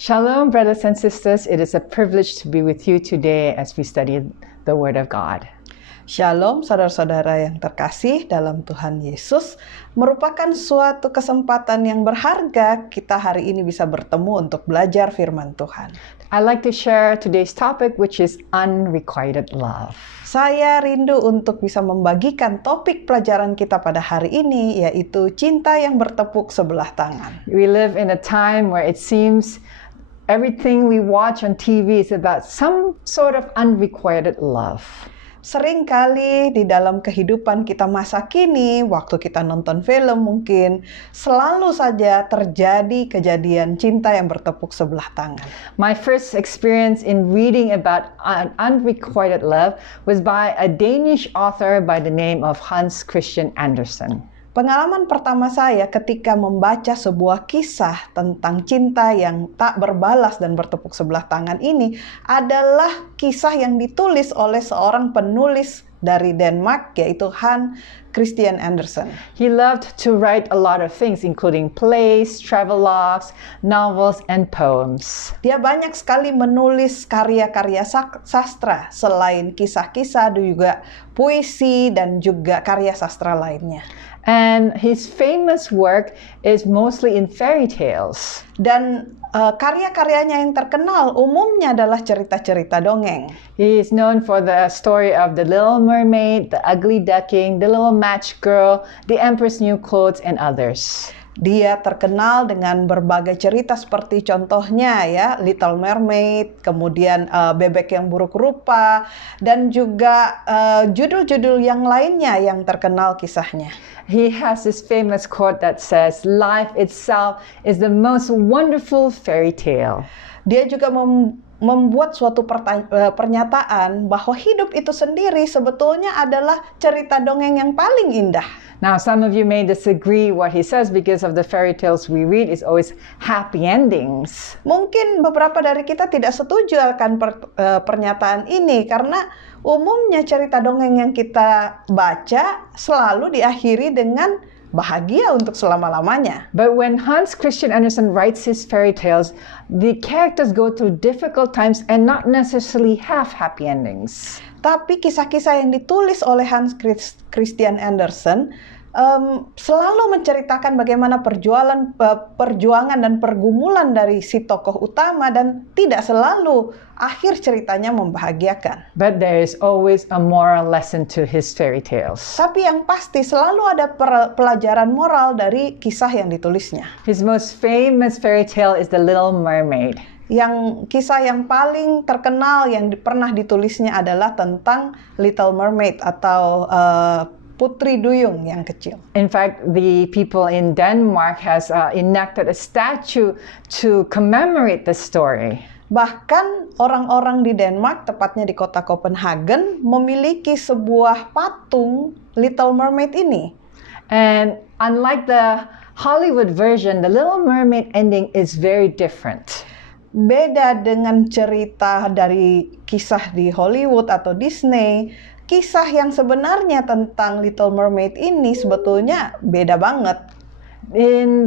Shalom, brothers and sisters. It is a privilege to be with you today as we study the Word of God. Shalom, saudara-saudara yang terkasih dalam Tuhan Yesus. Merupakan suatu kesempatan yang berharga kita hari ini bisa bertemu untuk belajar firman Tuhan. I'd like to share today's topic, which is unrequited love. Saya rindu untuk bisa membagikan topik pelajaran kita pada hari ini, yaitu cinta yang bertepuk sebelah tangan. We live in a time where it seems everything we watch on TV is about some sort of unrequited love. Seringkali di dalam kehidupan kita masa kini, waktu kita nonton film mungkin, selalu saja terjadi kejadian cinta yang bertepuk sebelah tangan. My first experience in reading about unrequited love was by a Danish author by the name of Hans Christian Andersen. Pengalaman pertama saya ketika membaca sebuah kisah tentang cinta yang tak berbalas dan bertepuk sebelah tangan ini adalah kisah yang ditulis oleh seorang penulis dari Denmark, yaitu Hans Christian Andersen. He loved to write a lot of things, including plays, travelogues, novels, and poems. Dia banyak sekali menulis karya-karya sastra, selain kisah-kisah juga puisi dan juga karya sastra lainnya. And his famous work is mostly in fairy tales. Dan karya-karyanya yang terkenal umumnya adalah cerita-cerita dongeng. He is known for the story of The Little Mermaid, The Ugly Duckling, The Little Match Girl, The Emperor's New Clothes, and others. Dia terkenal dengan berbagai cerita seperti contohnya Little Mermaid, kemudian Bebek yang Buruk Rupa, dan juga judul-judul yang lainnya yang terkenal kisahnya. He has this famous quote that says, "Life itself is the most wonderful fairy tale." Dia juga membuat suatu pernyataan bahwa hidup itu sendiri sebetulnya adalah cerita dongeng yang paling indah. Now, some of you may disagree what he says because of the fairy tales we read is always happy endings. Mungkin beberapa dari kita tidak setuju akan pernyataan ini karena umumnya cerita dongeng yang kita baca selalu diakhiri dengan bahagia untuk selama-lamanya. But when Hans Christian Andersen writes his fairy tales, the characters go through difficult times and not necessarily have happy endings. Tapi kisah-kisah yang ditulis oleh Hans Christian Andersen selalu menceritakan bagaimana perjuangan dan pergumulan dari si tokoh utama dan tidak selalu akhir ceritanya membahagiakan. But there is always a moral lesson to his fairy tales. Tapi yang pasti selalu ada pelajaran moral dari kisah yang ditulisnya. His most famous fairy tale is The Little Mermaid. Yang kisah yang paling terkenal yang pernah ditulisnya adalah tentang Little Mermaid atau Putri Duyung yang kecil. In fact, the people in Denmark has enacted a statue to commemorate the story. Bahkan orang-orang di Denmark, tepatnya di kota Copenhagen, memiliki sebuah patung Little Mermaid ini. And unlike the Hollywood version, the Little Mermaid ending is very different. Beda dengan cerita dari kisah di Hollywood atau Disney, kisah yang sebenarnya tentang Little Mermaid ini sebetulnya beda banget. In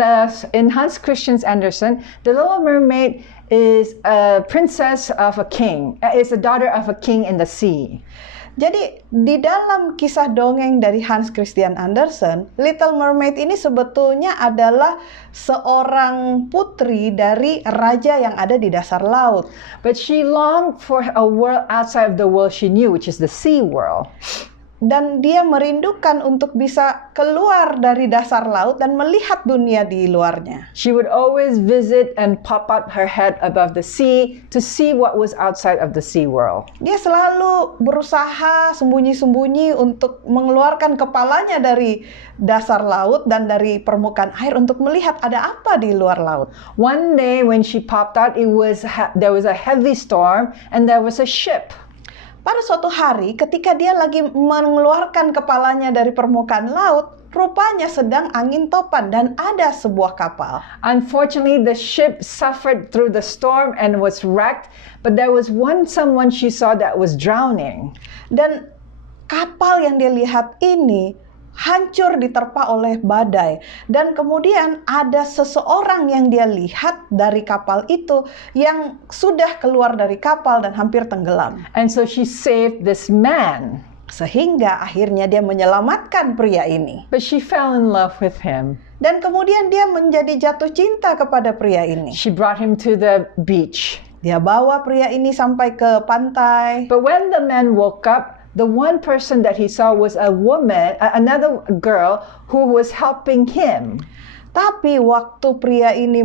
Hans Christian Andersen, the Little Mermaid is a princess of a king, is a daughter of a king in the sea. Jadi di dalam kisah dongeng dari Hans Christian Andersen, Little Mermaid ini sebetulnya adalah seorang putri dari raja yang ada di dasar laut. But she longed for a world outside of the world she knew, which is the sea world. Dan dia merindukan untuk bisa keluar dari dasar laut dan melihat dunia di luarnya. She would always visit and pop up her head above the sea to see what was outside of the sea world. Dia selalu berusaha sembunyi-sembunyi untuk mengeluarkan kepalanya dari dasar laut dan dari permukaan air untuk melihat ada apa di luar laut. One day when she popped out, there was a heavy storm and there was a ship. Pada suatu hari ketika dia lagi mengeluarkan kepalanya dari permukaan laut, rupanya sedang angin topan dan ada sebuah kapal. Unfortunately, the ship suffered through the storm and was wrecked, but there was someone she saw that was drowning. Dan kapal yang dia lihat ini hancur diterpa oleh badai. Dan kemudian ada seseorang yang dia lihat dari kapal itu yang sudah keluar dari kapal dan hampir tenggelam. And so she saved this man. Sehingga akhirnya dia menyelamatkan pria ini. But she fell in love with him. Dan kemudian dia menjadi jatuh cinta kepada pria ini. She brought him to the beach. Dia bawa pria ini sampai ke pantai. But when the man woke up, the one person that he saw was a woman, another girl who was helping him. Tapi waktu pria ini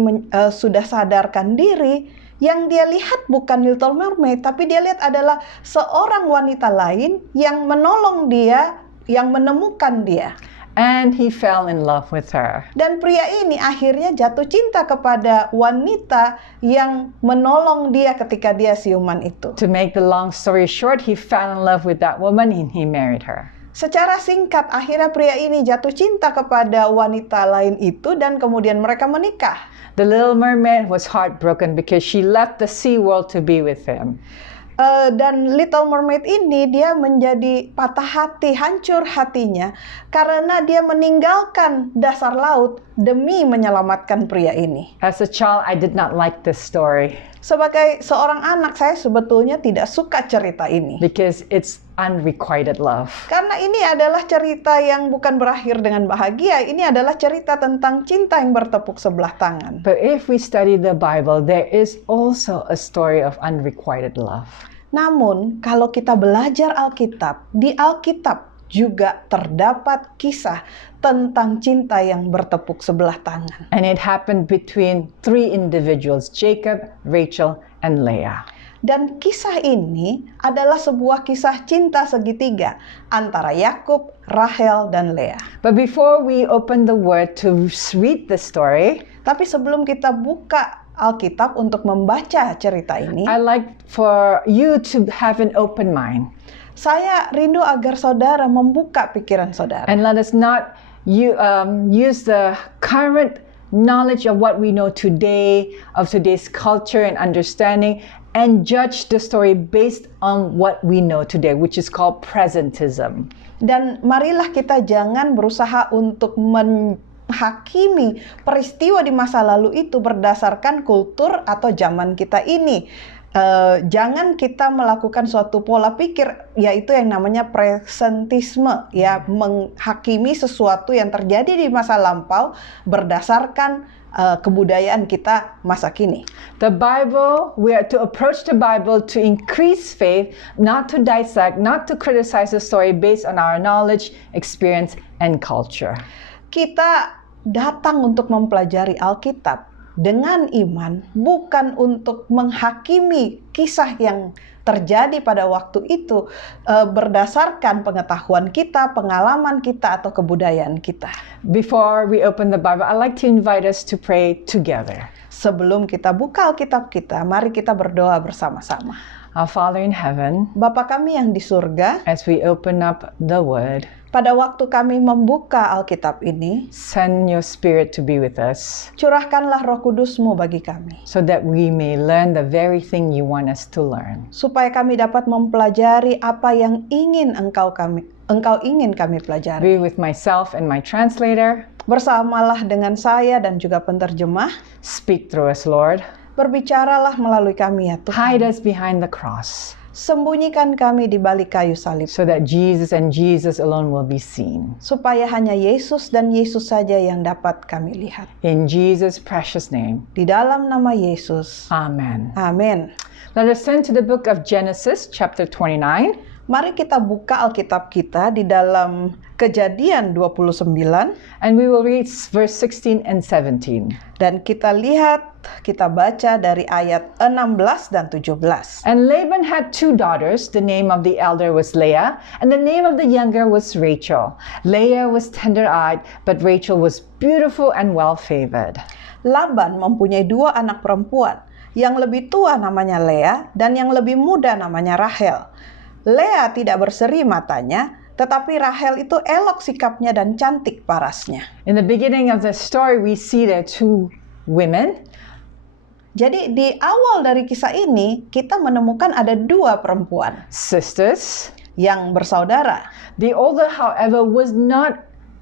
sudah sadarkan diri, yang dia lihat bukan Little Mermaid, tapi dia lihat adalah seorang wanita lain yang menolong dia, yang menemukan dia. And he fell in love with her. Dan pria ini akhirnya jatuh cinta kepada wanita yang menolong dia ketika dia siuman itu. To make the long story short, he fell in love with that woman and he married her. Secara singkat, akhirnya pria ini jatuh cinta kepada wanita lain itu dan kemudian mereka menikah. The Little Mermaid was heartbroken because she left the sea world to be with him. Dan Little Mermaid ini dia menjadi patah hati, hancur hatinya karena dia meninggalkan dasar laut demi menyelamatkan pria ini. As a child, I did not like this story Sebagai seorang anak, saya sebetulnya tidak suka cerita ini. because it's unrequited love. Karena ini adalah cerita yang bukan berakhir dengan bahagia. Ini adalah cerita tentang cinta yang bertepuk sebelah tangan. But if we study the Bible, there is also a story of unrequited love. Namun, kalau kita belajar Alkitab, di Alkitab juga terdapat kisah tentang cinta yang bertepuk sebelah tangan. And it happened between three individuals, Jacob, Rachel, and Leah. Dan kisah ini adalah sebuah kisah cinta segitiga antara Yakub, Rahel, dan Leah. But before we open the word to read the story, Tapi sebelum kita buka Alkitab untuk membaca cerita ini, I'd like for you to have an open mind. saya rindu agar saudara membuka pikiran saudara. And let us not use the current knowledge of what we know today, of today's culture and understanding, and judge the story based on what we know today, which is called presentism. Dan marilah kita jangan berusaha untuk menghakimi peristiwa di masa lalu itu berdasarkan kultur atau zaman kita ini. Jangan kita melakukan suatu pola pikir, yaitu yang namanya presentisme, ya, menghakimi sesuatu yang terjadi di masa lampau berdasarkan kebudayaan kita masa kini. The Bible, we are to approach the Bible to increase faith, not to dissect, not to criticize the story based on our knowledge, experience, and culture. Kita datang untuk mempelajari Alkitab dengan iman, bukan untuk menghakimi kisah yang terjadi pada waktu itu berdasarkan pengetahuan kita, pengalaman kita, atau kebudayaan kita. Before we open the Bible, I'd like to invite us to pray together. Sebelum kita buka Alkitab kita, mari kita berdoa bersama-sama. Our Father in heaven, Bapa kami yang di surga, as we open up the Word, pada waktu kami membuka Alkitab ini, send your Spirit to be with us curahkanlah Roh Kudus-Mu bagi kami, so that we may learn the very thing you want us to learn. supaya kami dapat mempelajari apa yang ingin Engkau ingin kami pelajari. Be with myself and my translator. Bersamalah dengan saya dan juga penterjemah. Speak through us, Lord. Berbicaralah melalui kami, ya Hide Tuhan. us behind the cross Sembunyikan kami di balik kayu salib, so that Jesus and Jesus alone will be seen. supaya hanya Yesus dan Yesus saja yang dapat kami lihat. In Jesus' precious name, Di dalam nama Yesus. amen. Amin. Let us turn to the book of Genesis, chapter 29. Mari kita buka Alkitab kita di dalam Kejadian 29 And we will read verse 16 and 17. dan kita baca dari ayat 16 dan 17. And Laban had two daughters. The name of the elder was Leah, and the name of the younger was Rachel. Leah was tender-eyed, but Rachel was beautiful and well-favored. Laban mempunyai dua anak perempuan. Yang lebih tua namanya Leah dan yang lebih muda namanya Rahel. Leah tidak berseri matanya, tetapi Rahel itu elok sikapnya dan cantik parasnya. In the beginning of the story, we see there are two women. Jadi di awal dari kisah ini, kita menemukan ada dua perempuan Sisters. yang bersaudara. The older, however, was not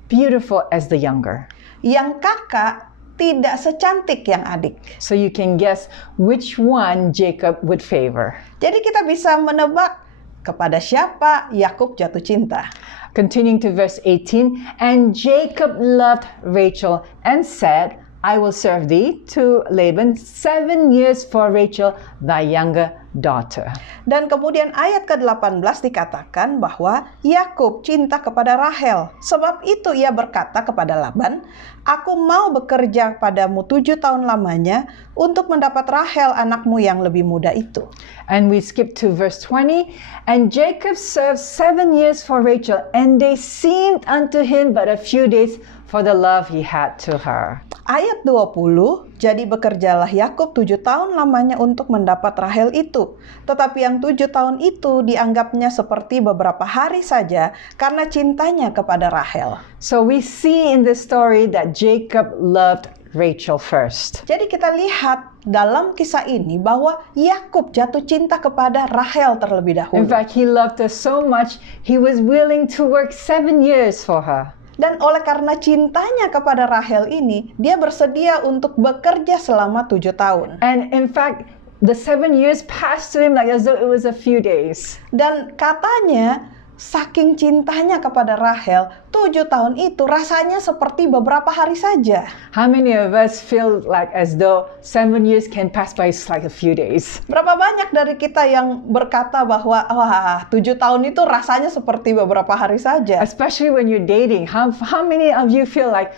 beautiful as the younger. Yang kakak tidak secantik yang adik. So you can guess which one Jacob would favor. Jadi kita bisa menebak kepada siapa Yakub jatuh cinta. Continuing to verse 18, and Jacob loved Rachel and said, I will serve thee to Laban 7 years for Rachel, thy younger daughter. Dan kemudian ayat ke-18 dikatakan bahwa Yakub cinta kepada Rahel. Sebab itu ia berkata kepada Laban, aku mau bekerja padamu 7 tahun lamanya untuk mendapat Rahel anakmu yang lebih muda itu. And we skip to verse 20, and Jacob served 7 years for Rachel, and they seemed unto him but a few days for the love he had to her. Ayat 20, jadi bekerjalah Yakub 7 tahun lamanya untuk mendapat Rahel itu. Tetapi yang 7 tahun itu dianggapnya seperti beberapa hari saja karena cintanya kepada Rahel. So we see in this story that Jacob loved Rachel first. Jadi kita lihat dalam kisah ini bahwa Yakub jatuh cinta kepada Rahel terlebih dahulu. In fact, he loved her so much, he was willing to work 7 years for her. Dan oleh karena cintanya kepada Rahel ini, dia bersedia untuk bekerja selama 7 tahun. And in fact, the 7 years passed to him like as though it was a few days. Dan katanya, saking cintanya kepada Rahel, 7 tahun itu rasanya seperti beberapa hari saja. How many of us feel like as though 7 years can pass by like a few days? Berapa banyak dari kita yang berkata bahwa, wah, 7 tahun itu rasanya seperti beberapa hari saja. Especially when you're dating. How many of you feel like,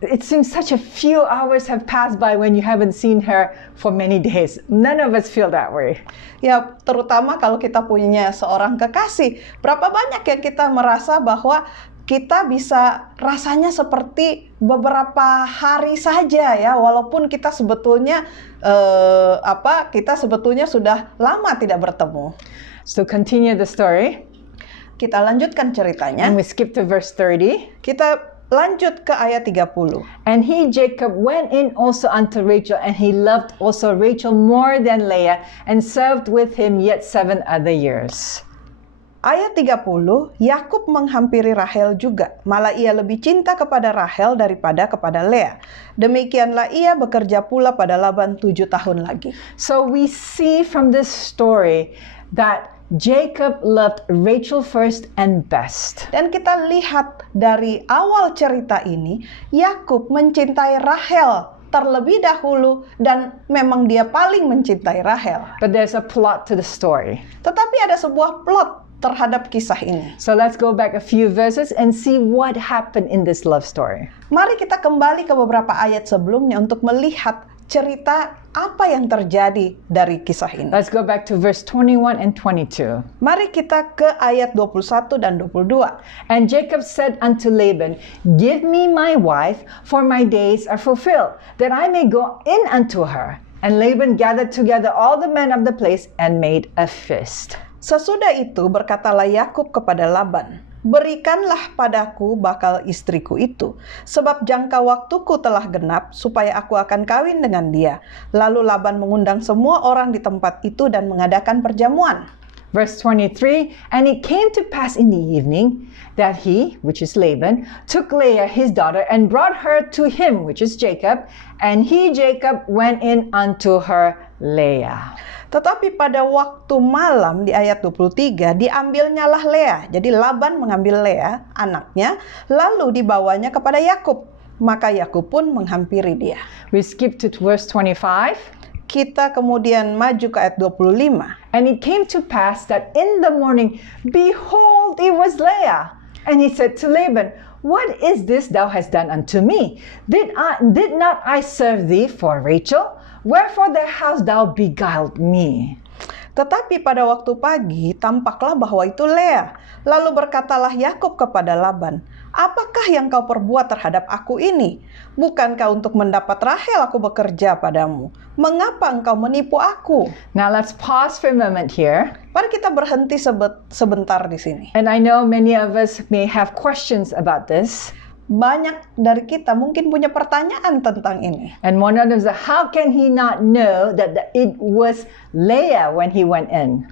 it seems such a few hours have passed by when you haven't seen her for many days. None of us feel that way. Ya, terutama kalau kita punya seorang kekasih. Berapa banyak yang kita merasa bahwa kita bisa rasanya seperti beberapa hari saja ya, walaupun kita sebetulnya kita sebetulnya sudah lama tidak bertemu. So continue the story. Kita lanjutkan ceritanya. And we skip to verse 30. Kita lanjut ke ayat 30. And he, Jacob, went in also unto Rachel, and he loved also Rachel more than Leah, and served with him yet 7 other years. Ayat 30, Yakub menghampiri Rahel juga, malah ia lebih cinta kepada Rahel daripada kepada Leah. Demikianlah ia bekerja pula pada Laban 7 tahun lagi. So we see from this story that Jacob loved Rachel first and best. Dan kita lihat dari awal cerita ini, Yakub mencintai Rahel terlebih dahulu dan memang dia paling mencintai Rahel. But there's a plot to the story. Tetapi ada sebuah plot terhadap kisah ini. So let's go back a few verses and see what happened in this love story. Mari kita kembali ke beberapa ayat sebelumnya untuk melihat cerita apa yang terjadi dari kisah ini. Let's go back to verse 21 and 22. Mari kita ke ayat 21 dan 22. And Jacob said unto Laban, give me my wife, for my days are fulfilled, that I may go in unto her. And Laban gathered together all the men of the place and made a feast. Sesudah itu berkatalah Yakub kepada Laban, berikanlah padaku bakal istriku itu, sebab jangka waktuku telah genap, supaya aku akan kawin dengan dia. Lalu Laban mengundang semua orang di tempat itu dan mengadakan perjamuan. Verse 23, and it came to pass in the evening that he, which is Laban, took Leah his daughter and brought her to him, which is Jacob, and he, Jacob, went in unto her Leah. Tetapi pada waktu malam di ayat 23 diambilnyalah Leah. Jadi Laban mengambil Leah, anaknya, lalu dibawanya kepada Yakub. Maka Yakub pun menghampiri dia. We skip to verse 25. Kita kemudian maju ke ayat 25. And it came to pass that in the morning, behold, it was Leah. And he said to Laban, what is this thou hast done unto me? Did not I serve thee for Rachel? Wherefore thy house thou beguiled me? Tetapi pada waktu pagi tampaklah bahwa itu Leah. Lalu berkatalah Yakub kepada Laban, apakah yang kau perbuat terhadap aku ini? Bukankah untuk mendapat Rahel aku bekerja padamu? Mengapa engkau menipu aku? Now let's pause for a moment here. Mari kita berhenti sebentar di sini. And I know many of us may have questions about this. Banyak dari kita mungkin punya pertanyaan tentang ini. And one of them is, how can he not know that it was Leah when he went in?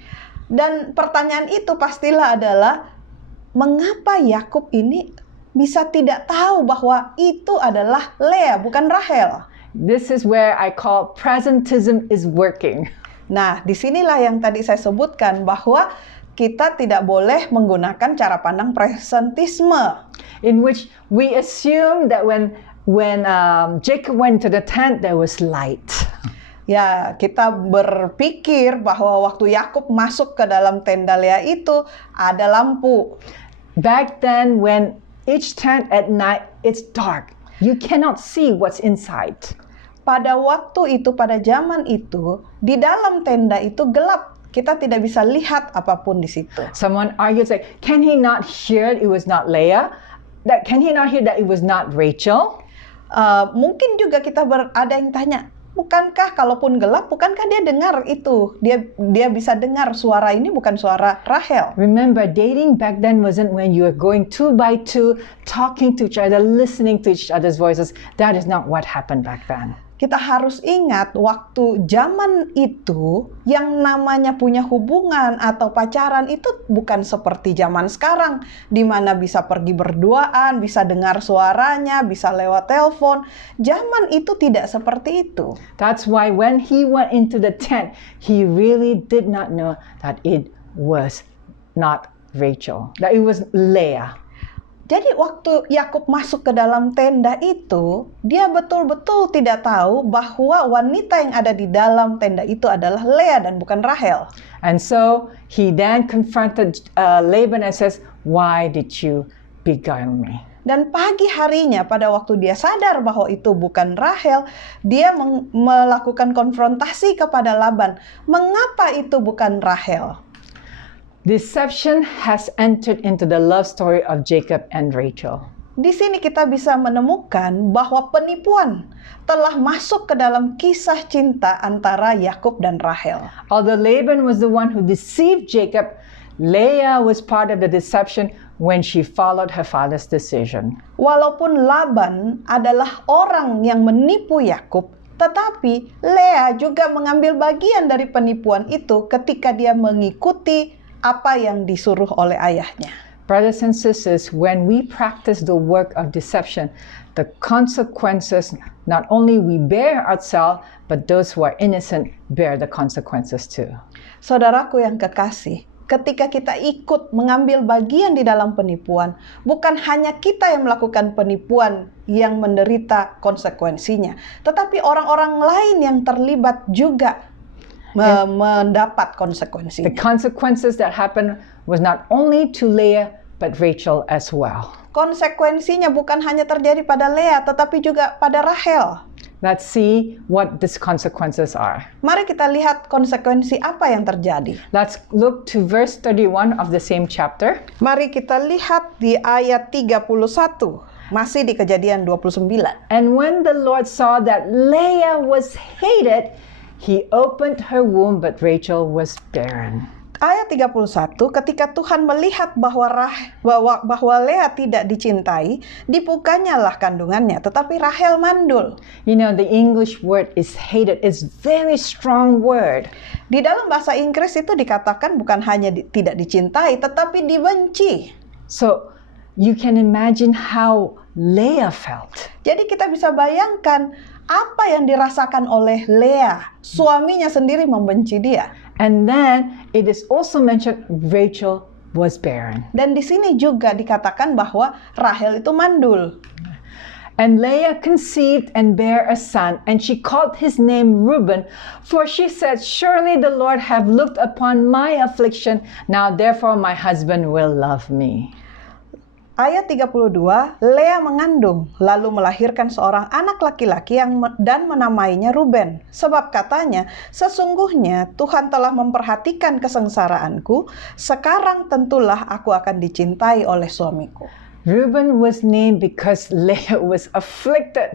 Dan pertanyaan itu pastilah adalah, mengapa Yakub ini bisa tidak tahu bahwa itu adalah Lea, bukan Rahel. This is where I call presentism is working. Nah, disinilah yang tadi saya sebutkan bahwa kita tidak boleh menggunakan cara pandang presentisme. In which we assume that when Jacob went to the tent, there was light. Ya, kita berpikir bahwa waktu Yakub masuk ke dalam tenda Lea itu ada lampu. Back then, when each tent at night, it's dark. You cannot see what's inside. Pada waktu itu, pada zaman itu, di dalam tenda itu gelap. Kita tidak bisa lihat apapun di situ. Someone argues like, can he not hear it was not Leah? Can he not hear that it was not Rachel? Mungkin juga ada yang tanya, bukankah kalaupun gelap, bukankah dia dengar itu? Dia bisa dengar suara ini bukan suara Rahel. Remember, dating back then wasn't when you were going 2 by 2, talking to each other, listening to each other's voices. That is not what happened back then. Kita harus ingat waktu zaman itu yang namanya punya hubungan atau pacaran itu bukan seperti zaman sekarang di mana bisa pergi berduaan, bisa dengar suaranya, bisa lewat telepon. Zaman itu tidak seperti itu. That's why when he went into the tent, he really did not know that it was not Rachel, that it was Leah. Jadi waktu Yakub masuk ke dalam tenda itu, dia betul-betul tidak tahu bahwa wanita yang ada di dalam tenda itu adalah Lea dan bukan Rahel. And so he then confronted Laban and says, "Why did you beguile me?" Dan pagi harinya pada waktu dia sadar bahwa itu bukan Rahel, dia melakukan konfrontasi kepada Laban. Mengapa itu bukan Rahel? Deception has entered into the love story of Jacob and Rachel. Di sini kita bisa menemukan bahwa penipuan telah masuk ke dalam kisah cinta antara Yakub dan Rahel. Although Laban was the one who deceived Jacob, Leah was part of the deception when she followed her father's decision. Walaupun Laban adalah orang yang menipu Yakub, tetapi Lea juga mengambil bagian dari penipuan itu ketika dia mengikuti apa yang disuruh oleh ayahnya. Brothers and sisters, when we practice the work of deception, the consequences, not only we bear ourselves, but those who are innocent bear the consequences too. Saudaraku yang kekasih, ketika kita ikut mengambil bagian di dalam penipuan, bukan hanya kita yang melakukan penipuan yang menderita konsekuensinya, tetapi orang-orang lain yang terlibat juga mendapat konsekuensinya. The consequences that happened was not only to Leah, but Rachel as well. Konsekuensinya bukan hanya terjadi pada Lea, tetapi juga pada Rahel. Let's see what these consequences are. Mari kita lihat konsekuensi apa yang terjadi. Let's look to verse 31 of the same chapter. Mari kita lihat di ayat 31, masih di Kejadian 29. And when the Lord saw that Leah was hated, He opened her womb, but Rachel was barren. Ayat 31, ketika Tuhan melihat bahwa Lea tidak dicintai, dibukanyalah kandungannya, tetapi Rahel mandul. You know, the English word is hated. It's very strong word. Di dalam bahasa Inggris itu dikatakan bukan hanya tidak dicintai, tetapi dibenci. So, you can imagine how Leah felt. Jadi kita bisa bayangkan apa yang dirasakan oleh Lea. Suaminya sendiri membenci dia. And then it is also mentioned Rachel was barren. Dan di sini juga dikatakan bahwa Rahel itu mandul. And Leah conceived and bare a son, and she called his name Reuben, for she said, "Surely the Lord have looked upon my affliction, now therefore my husband will love me." Ayat 32, Lea mengandung, lalu melahirkan seorang anak laki-laki dan menamainya Ruben. Sebab katanya, sesungguhnya Tuhan telah memperhatikan kesengsaraanku, sekarang tentulah aku akan dicintai oleh suamiku. Reuben was named because Leah was afflicted.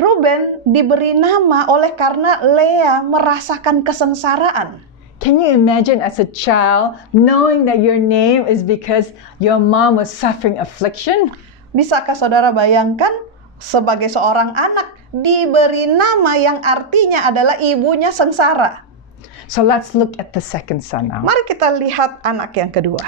Ruben diberi nama oleh karena Lea merasakan kesengsaraan. Can you imagine as a child knowing that your name is because your mom was suffering affliction? Bisakah saudara bayangkan sebagai seorang anak diberi nama yang artinya adalah ibunya sengsara? So let's look at the second son now. Mari kita lihat anak yang kedua.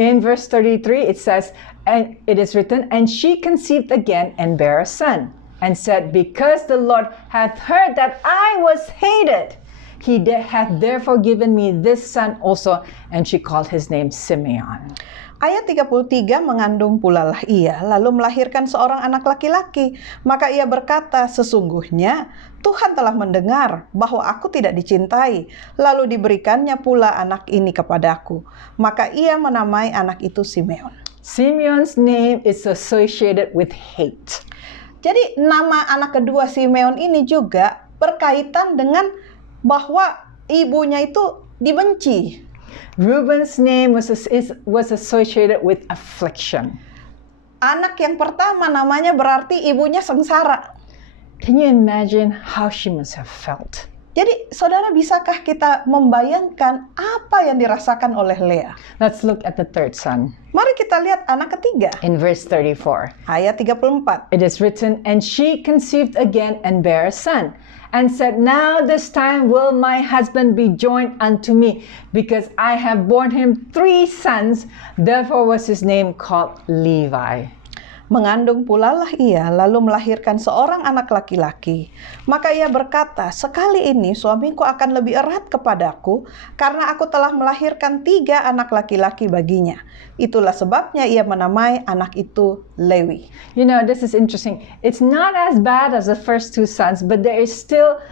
In verse 33, it says, and it is written, and she conceived again and bare a son, and said, because the Lord hath heard that I was hated, he hath therefore given me this son also, and she called his name Simeon. Ayat 33, mengandung pula lah ia, lalu melahirkan seorang anak laki-laki. Maka ia berkata, sesungguhnya Tuhan telah mendengar bahwa aku tidak dicintai, lalu diberikannya pula anak ini kepadaku. Maka ia menamai anak itu Simeon. Simeon's name is associated with hate. Jadi nama anak kedua Simeon ini juga berkaitan dengan bahwa ibunya itu dibenci. Reuben's name was associated with affliction. Anak yang pertama namanya berarti ibunya sengsara. Can you imagine how she must have felt? Jadi, saudara, bisakah kita membayangkan apa yang dirasakan oleh Lea? Let's look at the third son. Mari kita lihat anak ketiga. In verse 34. Ayat 34. It is written, and she conceived again and bare a son, and said, now this time will my husband be joined unto me, because I have borne him 3 sons. Therefore was his name called Levi. Mengandung pula lah ia, lalu melahirkan seorang anak laki-laki. Maka ia berkata, sekali ini suamiku akan lebih erat kepadaku, karena aku telah melahirkan 3 anak laki-laki baginya. Itulah sebabnya ia menamai anak itu Lewi. You know, this is interesting. It's not as bad as the first 2 sons, but there is still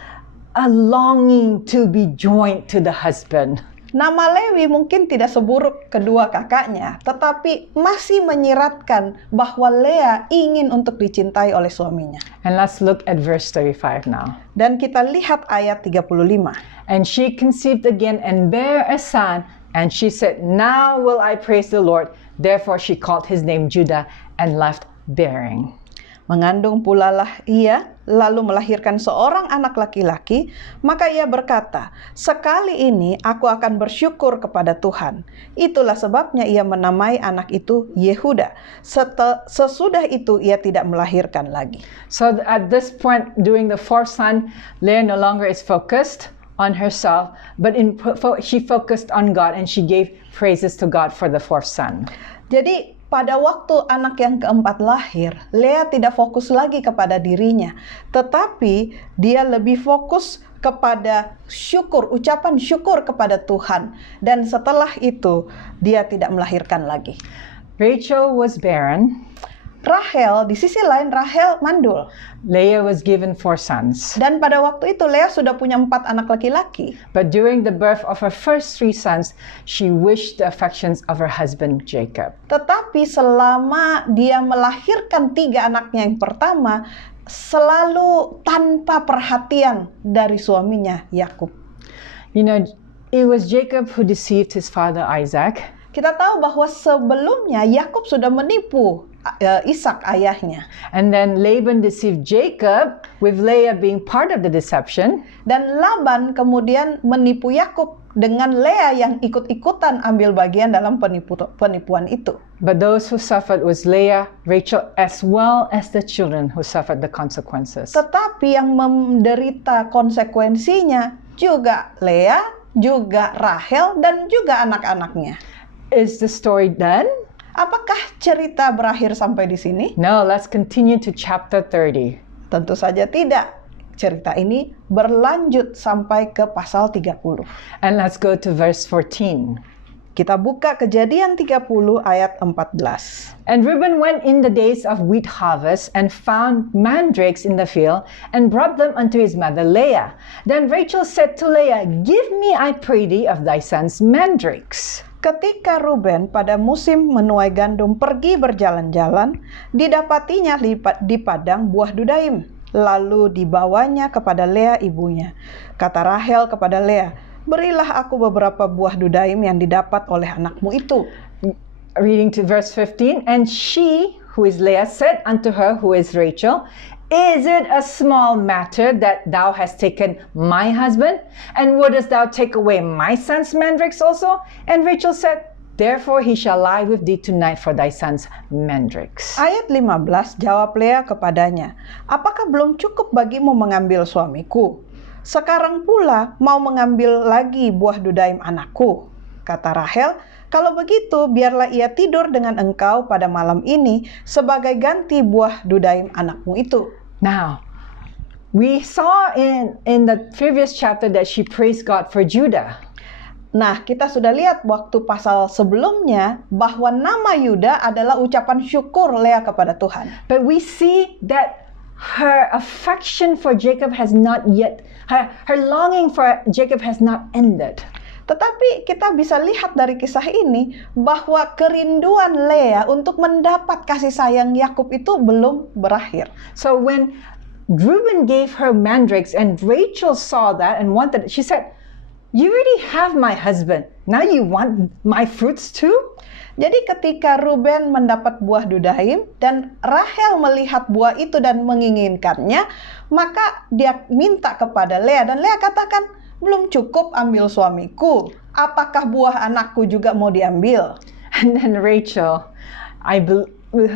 a longing to be joined to the husband. Nama Lewi mungkin tidak seburuk kedua kakaknya, tetapi masih menyiratkan bahwa Lea ingin untuk dicintai oleh suaminya. And let's look at verse 35 now. Dan kita lihat ayat 35. And she conceived again and bare a son, and she said, now will I praise the Lord. Therefore she called his name Judah and left bearing. Mengandung pula lah ia, lalu melahirkan seorang anak laki-laki, maka ia berkata, sekali ini aku akan bersyukur kepada Tuhan. Itulah sebabnya ia menamai anak itu Yehuda. Sesudah itu ia tidak melahirkan lagi. So at this point, during the 4th son, Leah no longer is focused on herself, but she focused on God, and she gave praises to God for the 4th son. Jadi pada waktu anak yang keempat lahir, Lea tidak fokus lagi kepada dirinya, tetapi dia lebih fokus kepada syukur, ucapan syukur kepada Tuhan. Dan setelah itu, dia tidak melahirkan lagi. Rachel was barren. Rahel, di sisi lain Rahel mandul. Leah was given 4 sons. Dan pada waktu itu Lea sudah punya 4 anak laki-laki. But during the birth of her first 3 sons, she wished the affections of her husband Jacob. Tetapi selama dia melahirkan 3 anaknya yang pertama, selalu tanpa perhatian dari suaminya Yakub. You know, it was Jacob who deceived his father Isaac. Kita tahu bahwa sebelumnya Yakub sudah menipu Ishak ayahnya. And then Laban deceived Jacob with Leah being part of the deception. Dan Laban kemudian menipu Yakub dengan Lea yang ikut-ikutan ambil bagian dalam penipuan itu. But those who suffered was Leah, Rachel, as well as the children who suffered the consequences. Tetapi yang menderita konsekuensinya juga Lea, juga Rahel, dan juga anak-anaknya. Is the story done? Apakah cerita berakhir sampai di sini? No, let's continue to chapter 30. Tentu saja tidak. Cerita ini berlanjut sampai ke pasal 30. And let's go to verse 14. Kita buka Kejadian 30 ayat 14. And Reuben went in the days of wheat harvest and found mandrakes in the field and brought them unto his mother Leah. Then Rachel said to Leah, give me, I pray thee, of thy sons mandrakes. Ketika Ruben pada musim menuai gandum pergi berjalan-jalan, didapatinya di padang buah dudaim. Lalu dibawanya kepada Lea ibunya. Kata Rahel kepada Lea, berilah aku beberapa buah dudaim yang didapat oleh anakmu itu. Reading to verse 15, and she, who is Leah, said unto her, who is Rachel, is it a small matter that thou hast taken my husband? And wouldest thou take away my son's mandrakes also? And Rachel said, therefore he shall lie with thee tonight for thy son's mandrakes. Ayat 15, jawab Lea kepadanya, apakah belum cukup bagimu mengambil suamiku? sekarang pula mau mengambil lagi buah dudaim anakku. Kata Rahel, kalau begitu biarlah ia tidur dengan engkau pada malam ini sebagai ganti buah dudaim anakmu itu. Now, we saw in the previous chapter that she praised God for Judah. Nah, kita sudah lihat waktu pasal sebelumnya bahwa nama Yuda adalah ucapan syukur Lea kepada Tuhan. But we see that her affection for Jacob has not yet, her longing for Jacob has not ended. Tetapi kita bisa lihat dari kisah ini bahwa kerinduan Lea untuk mendapat kasih sayang Yakub itu belum berakhir. So when Reuben gave her mandrakes and Rachel saw that and wanted, she said, "You already have my husband. Now you want my fruits too?" Jadi ketika Ruben mendapat buah dudaim dan Rahel melihat buah itu dan menginginkannya, maka dia minta kepada Lea dan Lea katakan, "Belum cukup ambil suamiku. Apakah buah anakku juga mau diambil?" And then Rachel,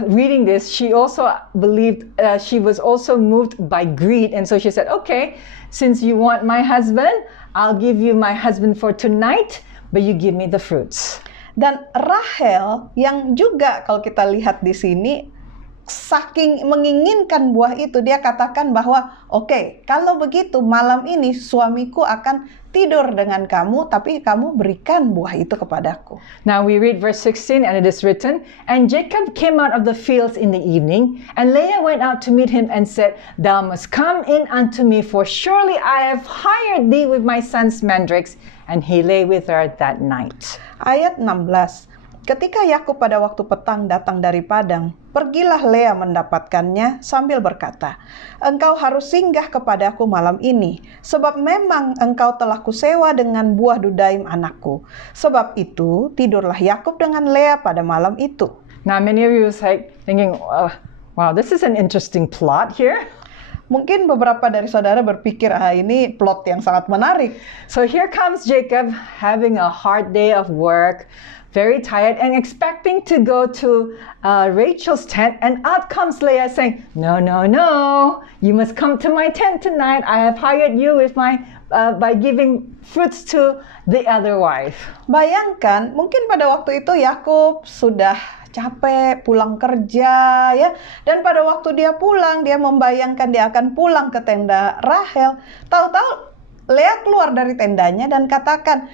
reading this, she also believed, she was also moved by greed. And so she said, "Okay, since you want my husband, I'll give you my husband for tonight, but you give me the fruits." Dan Rahel yang juga kalau kita lihat di sini, saking menginginkan buah itu, dia katakan bahwa oke, kalau begitu malam ini suamiku akan tidur dengan kamu, tapi kamu berikan buah itu kepadaku. Now we read verse 16, and it is written, "And Jacob came out of the fields in the evening, and Leah went out to meet him and said, Thou must come in unto me, for surely I have hired thee with my son's mandrakes. And he lay with her that night." Ayat 16. Ketika Yakub pada waktu petang datang dari padang, pergilah Lea mendapatkannya sambil berkata, "Engkau harus singgah kepadaku malam ini, sebab memang engkau telah kusewa dengan buah dudaim anakku." Sebab itu tidurlah Yakub dengan Lea pada malam itu. Now many of you is like thinking, wow, this is an interesting plot here. Mungkin beberapa dari saudara berpikir, ini plot yang sangat menarik. So here comes Jacob having a hard day of work, very tired, and expecting to go to Rachel's tent, and out comes Leah saying, "No, no, no, you must come to my tent tonight. I have hired you with my by giving fruits to the other wife." Bayangkan, mungkin pada waktu itu Yakub sudah capek pulang kerja ya, dan pada waktu dia pulang, dia membayangkan dia akan pulang ke tenda Rahel. Tahu-tahu Lea keluar dari tendanya dan katakan,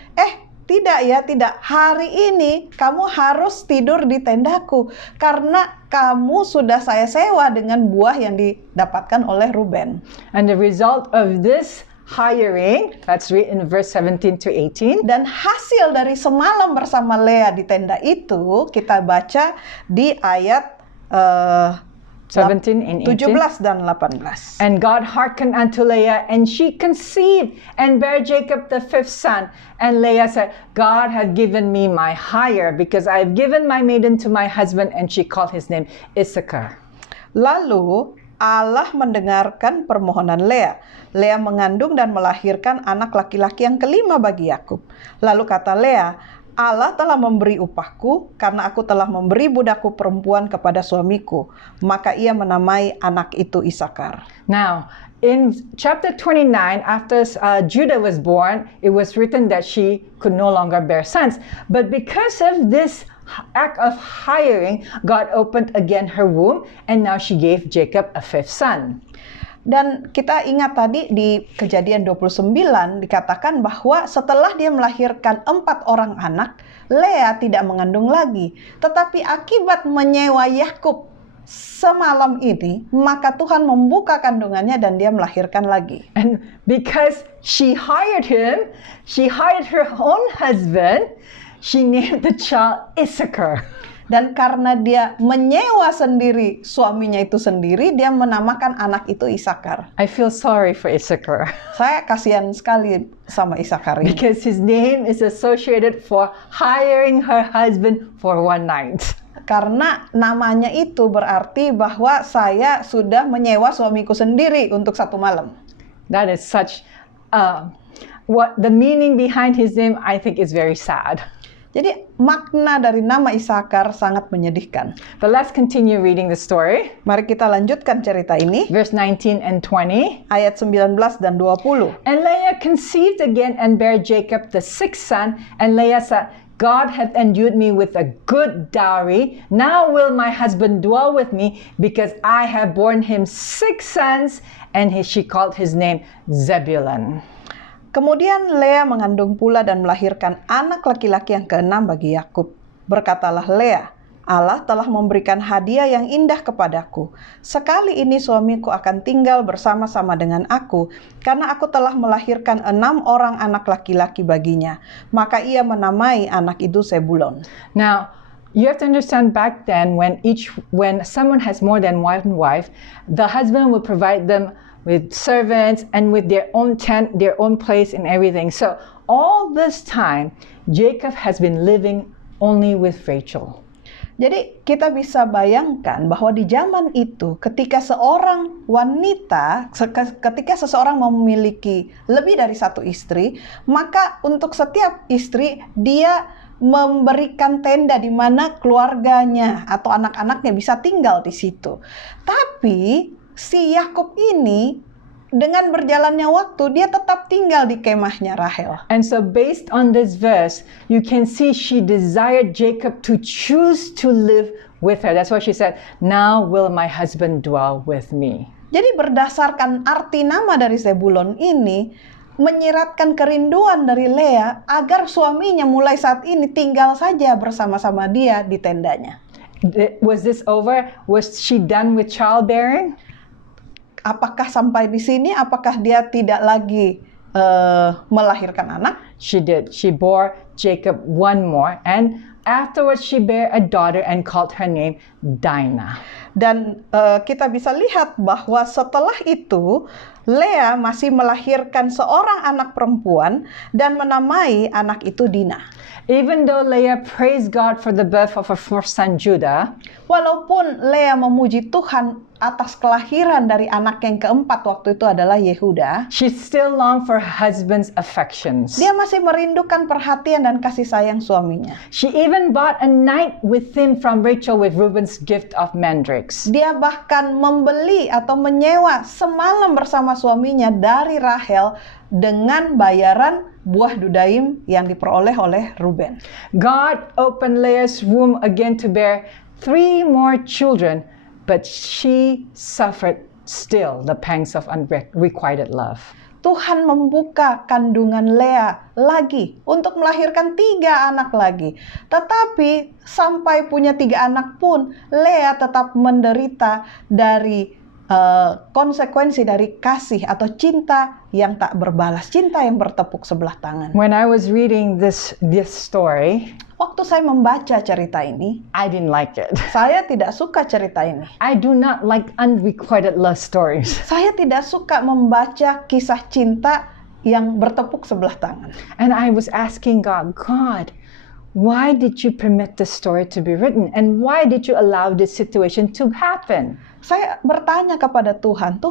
tidak, hari ini kamu harus tidur di tendaku karena kamu sudah saya sewa dengan buah yang didapatkan oleh Ruben. And the result of this hiring, that's written in verse 17 to 18. Dan hasil dari semalam bersama Lea di tenda itu kita baca di ayat 17 and 18. 17 dan 18. "And God hearkened unto Leah, and she conceived, and bare Jacob the fifth son. And Leah said, God hath given me my hire, because I have given my maiden to my husband. And she called his name Issachar." Lalu Allah mendengarkan permohonan Lea. Lea mengandung dan melahirkan anak laki-laki yang kelima bagi Yakub. Lalu kata Lea, "Allah telah memberi upahku karena aku telah memberi budakku perempuan kepada suamiku." Maka ia menamai anak itu Isakar. Now, in chapter 29, after Judah was born, it was written that she could no longer bear sons. But because of this act of hiring, God opened again her womb, and now she gave Jacob a fifth son. Dan kita ingat tadi di Kejadian 29 dikatakan bahwa setelah dia melahirkan 4 orang anak, Lea tidak mengandung lagi. Tetapi akibat menyewa Yakub semalam ini, maka Tuhan membuka kandungannya dan dia melahirkan lagi. And because she hired him, she hired her own husband, she named the child Issachar. Dan karena dia menyewa sendiri suaminya itu sendiri, dia menamakan anak itu Isakar. I feel sorry for Issachar. Saya kasihan sekali sama Isakar ini. Because his name is associated for hiring her husband for one night. Karena namanya itu berarti bahwa saya sudah menyewa suamiku sendiri untuk satu malam. That is such, what the meaning behind his name, I think, is very sad. Jadi makna dari nama Isakar sangat menyedihkan. But let's continue reading the story. Mari kita lanjutkan cerita ini. Verse 19 and 20. Ayat 19 dan 20. And Leah conceived again and bare Jacob the sixth son. And Leah said, God hath endued me with a good dowry. Now will my husband dwell with me, because I have borne him 6 sons. And she called his name Zebulun. Kemudian Leah mengandung pula dan melahirkan anak laki-laki yang keenam bagi Yakub. Berkatalah Leah, Allah telah memberikan hadiah yang indah kepadaku. Sekali ini suamiku akan tinggal bersama-sama dengan aku, karena aku telah melahirkan 6 orang anak laki-laki baginya. Maka ia menamai anak itu Zebulon. Now, you have to understand back then when someone has more than one wife, the husband would provide them with servants and with their own tent, their own place and everything. So all this time, Jacob has been living only with Rachel. Jadi kita bisa bayangkan bahwa di zaman itu ketika seorang wanita, ketika seseorang memiliki lebih dari satu istri, maka untuk setiap istri dia memberikan tenda di mana keluarganya atau anak-anaknya bisa tinggal di situ. Tapi si Yakub ini dengan berjalannya waktu dia tetap tinggal di kemahnya Rahel. And so based on this verse, you can see she desired Jacob to choose to live with her. That's why she said, now will my husband dwell with me. Jadi berdasarkan arti nama dari Zebulon ini, menyiratkan kerinduan dari Leah agar suaminya mulai saat ini tinggal saja bersama-sama dia di tendanya. Was this over? Was she done with childbearing? Apakah sampai di sini? Apakah dia tidak lagi melahirkan anak? She did. She bore Jacob one more, and afterwards she bare a daughter and called her name Dinah. Dan kita bisa lihat bahwa setelah itu Leah masih melahirkan seorang anak perempuan dan menamai anak itu Dinah. Even though Leah praised God for the birth of her first son Judah, walaupun Leah memuji Tuhan atas kelahiran dari anak yang keempat waktu itu adalah Yehuda, she still longed for her husband's affections. Dia masih merindukan perhatian dan kasih sayang suaminya. She even bought a night with him from Rachel with Reuben's gift of mandrakes. Dia bahkan membeli atau menyewa semalam bersama suaminya dari Rahel dengan bayaran buah dudaim yang diperoleh oleh Ruben. God opened Leah's womb again to bear 3 more children, but she suffered still the pangs of unrequited love. Tuhan membuka kandungan Leah lagi untuk melahirkan 3 anak lagi. Tetapi sampai punya 3 anak pun Leah tetap menderita dari konsekuensi dari kasih atau cinta yang tak berbalas, cinta yang bertepuk sebelah tangan. When I was reading this story, waktu saya membaca cerita ini, I didn't like it. Saya tidak suka cerita ini. I do not like unrequited love stories. Saya tidak suka membaca kisah cinta yang bertepuk sebelah tangan. And I was asking God, why did you permit this story to be written? And why did you allow this situation to happen? Saya bertanya kepada Tuhan,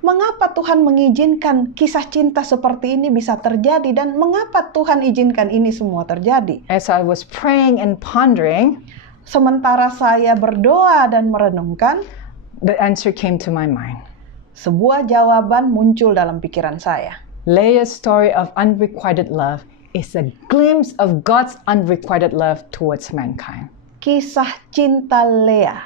mengapa Tuhan mengizinkan kisah cinta seperti ini bisa terjadi dan mengapa Tuhan izinkan ini semua terjadi? As I was praying and pondering, sementara saya berdoa dan merenungkan, the answer came to my mind. Sebuah jawaban muncul dalam pikiran saya. Leah's story of unrequited love is a glimpse of God's unrequited love towards mankind. Kisah cinta Leah,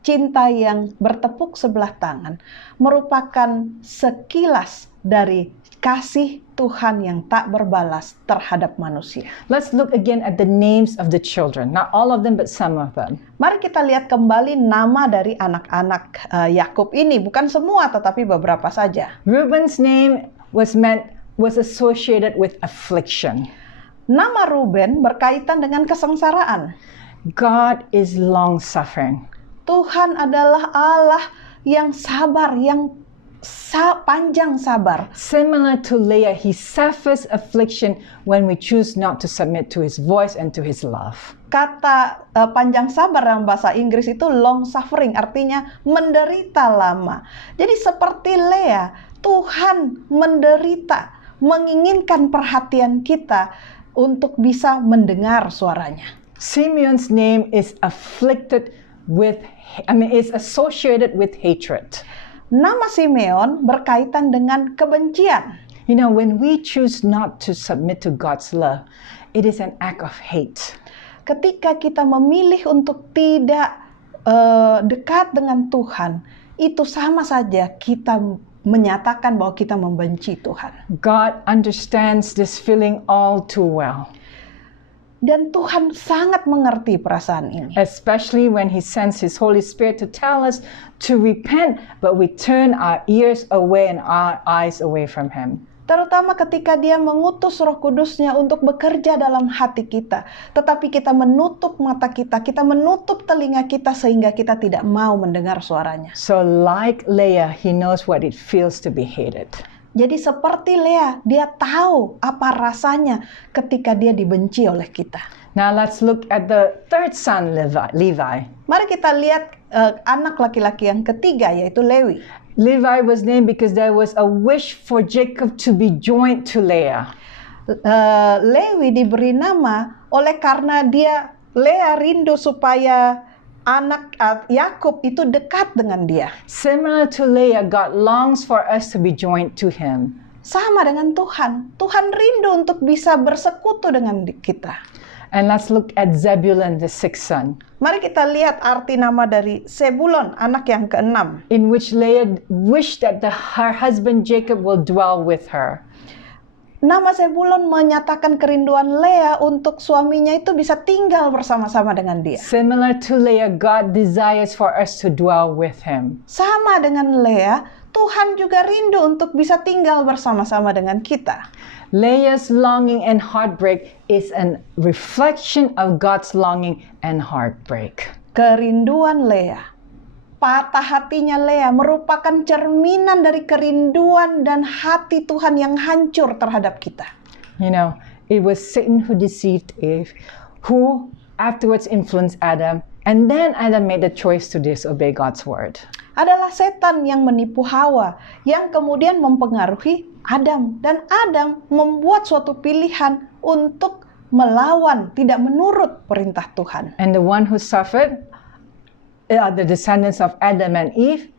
cinta yang bertepuk sebelah tangan, merupakan sekilas dari kasih Tuhan yang tak berbalas terhadap manusia. Let's look again at the names of the children. Not all of them, but some of them. Mari kita lihat kembali nama dari anak-anak Yakub ini. Bukan semua, tetapi beberapa saja. Reuben's name was associated with affliction. Nama Ruben berkaitan dengan kesengsaraan. God is long-suffering. Tuhan adalah Allah yang sabar, yang panjang sabar. Similar to Leah, He suffers affliction when we choose not to submit to His voice and to His love. Kata panjang sabar dalam bahasa Inggris itu long suffering, artinya menderita lama. Jadi seperti Leah, Tuhan menderita, menginginkan perhatian kita untuk bisa mendengar suaranya. Simeon's name is is associated with hatred. Nama Simeon berkaitan dengan kebencian. You know, when we choose not to submit to God's love, it is an act of hate. Ketika kita memilih untuk tidak dekat dengan Tuhan, itu sama saja kita menyatakan bahwa kita membenci Tuhan. God understands this feeling all too well. Dan Tuhan sangat mengerti perasaan ini. Especially when He sends His Holy Spirit to tell us to repent, but we turn our ears away and our eyes away from Him. Terutama ketika Dia mengutus Roh Kudus-Nya untuk bekerja dalam hati kita. Tetapi kita menutup mata kita menutup telinga kita sehingga kita tidak mau mendengar suaranya. So like Leah, He knows what it feels to be hated. Jadi seperti Leah, Dia tahu apa rasanya ketika Dia dibenci oleh kita. Now let's look at the third son, Levi. Mari kita lihat anak laki-laki yang ketiga, yaitu Lewi. Levi was named because there was a wish for Jacob to be joined to Leah. Lewi diberi nama oleh karena Leah rindu supaya anak Yakub itu dekat dengan dia. Similar to Leah, God longs for us to be joined to Him. Sama dengan Tuhan. Tuhan rindu untuk bisa bersekutu dengan kita. And let's look at Zebulun, the sixth son. Mari kita lihat arti nama dari Zebulon, anak yang keenam. In which Leah wished that her husband Jacob will dwell with her. Nama Zebulon menyatakan kerinduan Leah untuk suaminya itu bisa tinggal bersama-sama dengan dia. Similar to Leah, God desires for us to dwell with Him. Sama dengan Leah, Tuhan juga rindu untuk bisa tinggal bersama-sama dengan kita. Leah's longing and heartbreak is a reflection of God's longing and heartbreak. Kerinduan Leah, patah hatinya Leah merupakan cerminan dari kerinduan dan hati Tuhan yang hancur terhadap kita. You know, it was Satan who deceived Eve, who afterwards influenced Adam, and then Adam made the choice to disobey God's word. Adalah setan yang menipu Hawa, yang kemudian mempengaruhi Adam. Dan Adam membuat suatu pilihan untuk melawan, tidak menurut perintah Tuhan. And the one who suffered are the descendants of Adam and Eve,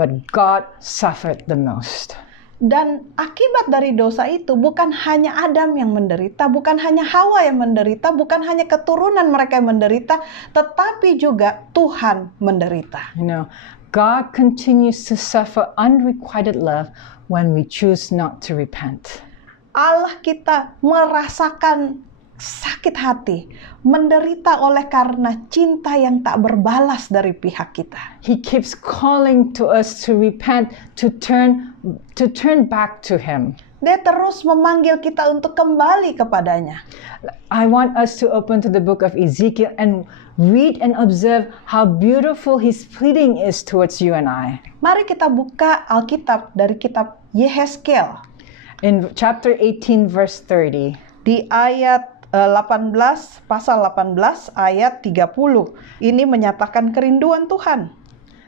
but God suffered the most. Dan akibat dari dosa itu bukan hanya Adam yang menderita, bukan hanya Hawa yang menderita, bukan hanya keturunan mereka yang menderita, tetapi juga Tuhan menderita. You know, God continues to suffer unrequited love when we choose not to repent. Allah kita merasakan sakit hati, menderita oleh karena cinta yang tak berbalas dari pihak kita. He keeps calling to us to repent, to turn back to Him. Dia terus memanggil kita untuk kembali kepadanya. I want us to open to the book of Ezekiel and read and observe how beautiful His pleading is towards you and I. Mari kita buka Alkitab dari kitab Yehezkiel. In chapter 18 verse 30. Di ayat 18, pasal 18 ayat 30. Ini menyatakan kerinduan Tuhan.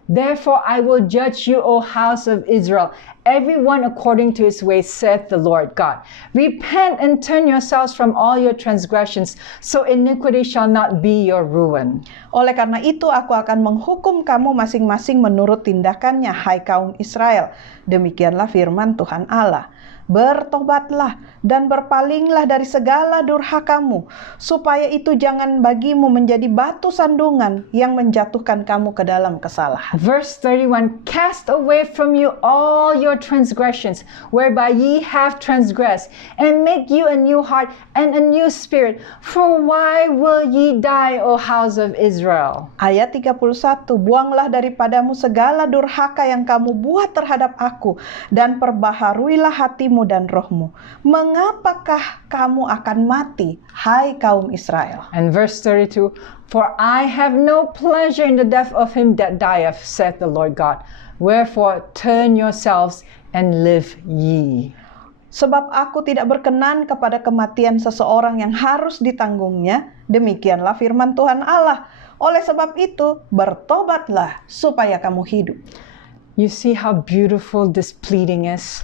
Therefore I will judge you, O house of Israel, everyone according to his ways, saith the Lord God. Repent and turn yourselves from all your transgressions, so iniquity shall not be your ruin. Oleh karena itu aku akan menghukum kamu masing-masing menurut tindakannya, hai kaum Israel. Demikianlah firman Tuhan Allah. Bertobatlah dan berpalinglah dari segala durhakamu, supaya itu jangan bagimu menjadi batu sandungan yang menjatuhkan kamu ke dalam kesalahan. Verse 31, cast away from you all your transgressions, whereby ye have transgressed, and make you a new heart and a new spirit. For why will ye die, O house of Israel? Ayat 31, buanglah daripadamu segala durhaka yang kamu buat terhadap aku, dan perbaharuilah hatimu dan rohmu. Mengapakah kamu akan mati, hai kaum Israel? And verse 32, for I have no pleasure in the death of him that dieth, saith the Lord God. Wherefore turn yourselves and live ye. Sebab aku tidak berkenan kepada kematian seseorang yang harus ditanggungnya. Demikianlah firman Tuhan Allah. Oleh sebab itu, bertobatlah supaya kamu hidup. You see how beautiful this pleading is?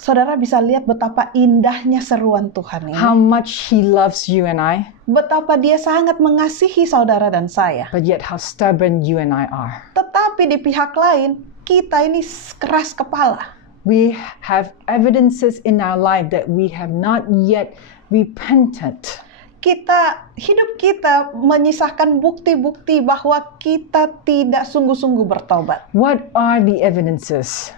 Saudara bisa lihat betapa indahnya seruan Tuhan ini. How much He loves you and I, Betapa Dia sangat mengasihi saudara dan saya. but yet how stubborn you and I are. Tetapi di pihak lain, kita ini keras kepala. We have evidences in our life that we have not yet repented. Hidup kita menyisakan bukti-bukti bahwa kita tidak sungguh-sungguh bertobat. What are the evidences?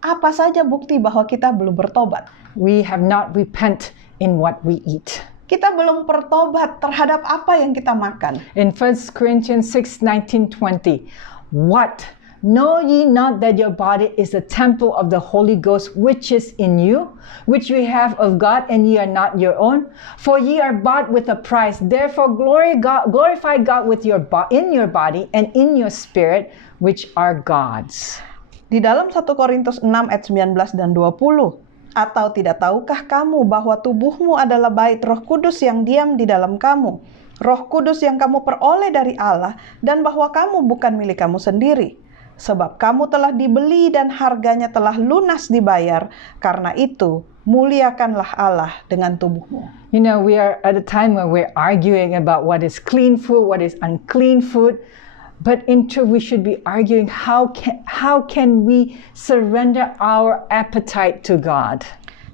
Apa saja bukti bahwa kita belum bertobat? We have not repent in what we eat. Kita belum bertobat terhadap apa yang kita makan. In 1 Corinthians 6:19-20, what? Know ye not that your body is the temple of the Holy Ghost which is in you, which ye have of God, and ye are not your own? For ye are bought with a price. Therefore glorify God with in your body and in your spirit, which are God's. Di dalam 1 Korintus 6 ayat 19 dan 20. Atau tidak tahukah kamu bahwa tubuhmu adalah bait Roh Kudus yang diam di dalam kamu? Roh Kudus yang kamu peroleh dari Allah, dan bahwa kamu bukan milik kamu sendiri. Sebab kamu telah dibeli dan harganya telah lunas dibayar. Karena itu, muliakanlah Allah dengan tubuhmu. You know, we are at a time where we're arguing about what is clean food, what is unclean food. But in truth, we should be arguing how can we surrender our appetite to God.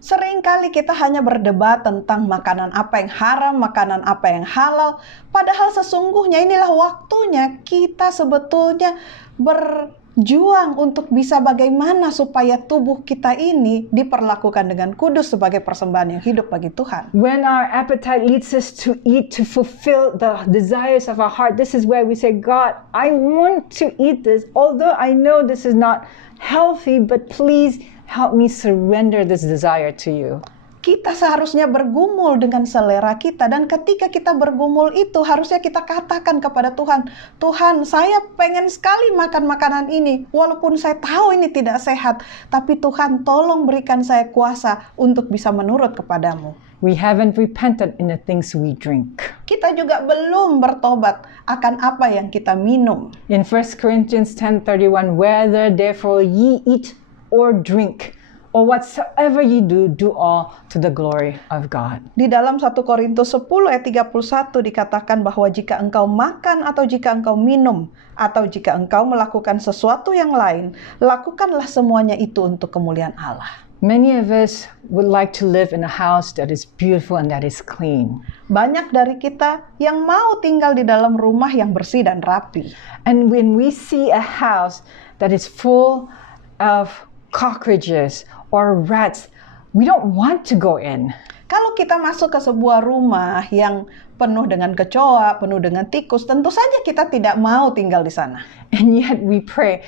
Seringkali kita hanya berdebat tentang makanan apa yang haram, makanan apa yang halal. Padahal sesungguhnya inilah waktunya kita sebetulnya berjuang untuk bisa bagaimana supaya tubuh kita ini diperlakukan dengan kudus sebagai persembahan yang hidup bagi Tuhan. When our appetite leads us to eat to fulfill the desires of our heart, this is where we say, God, I want to eat this, although I know this is not healthy, but please help me surrender this desire to you. Kita seharusnya bergumul dengan selera kita, dan ketika kita bergumul itu harusnya kita katakan kepada Tuhan, Tuhan, saya pengen sekali makan makanan ini, walaupun saya tahu ini tidak sehat, tapi Tuhan tolong berikan saya kuasa untuk bisa menurut kepadamu. We haven't repented in the things we drink. Kita juga belum bertobat akan apa yang kita minum. In 1 Corinthians 10:31, whether therefore ye eat or drink, or whatsoever ye do, do all to the glory of God. Di dalam 1 Korintus 10 ayat 31 dikatakan bahwa jika engkau makan atau jika engkau minum atau jika engkau melakukan sesuatu yang lain, lakukanlah semuanya itu untuk kemuliaan Allah. Many of us would like to live in a house that is beautiful and that is clean. Banyak dari kita yang mau tinggal di dalam rumah yang bersih dan rapi. And when we see a house that is full of cockroaches or rats, we don't want to go in. Kalau kita masuk ke sebuah rumah yang penuh dengan kecoa, penuh dengan tikus, tentu saja kita tidak mau tinggal di sana. And yet we pray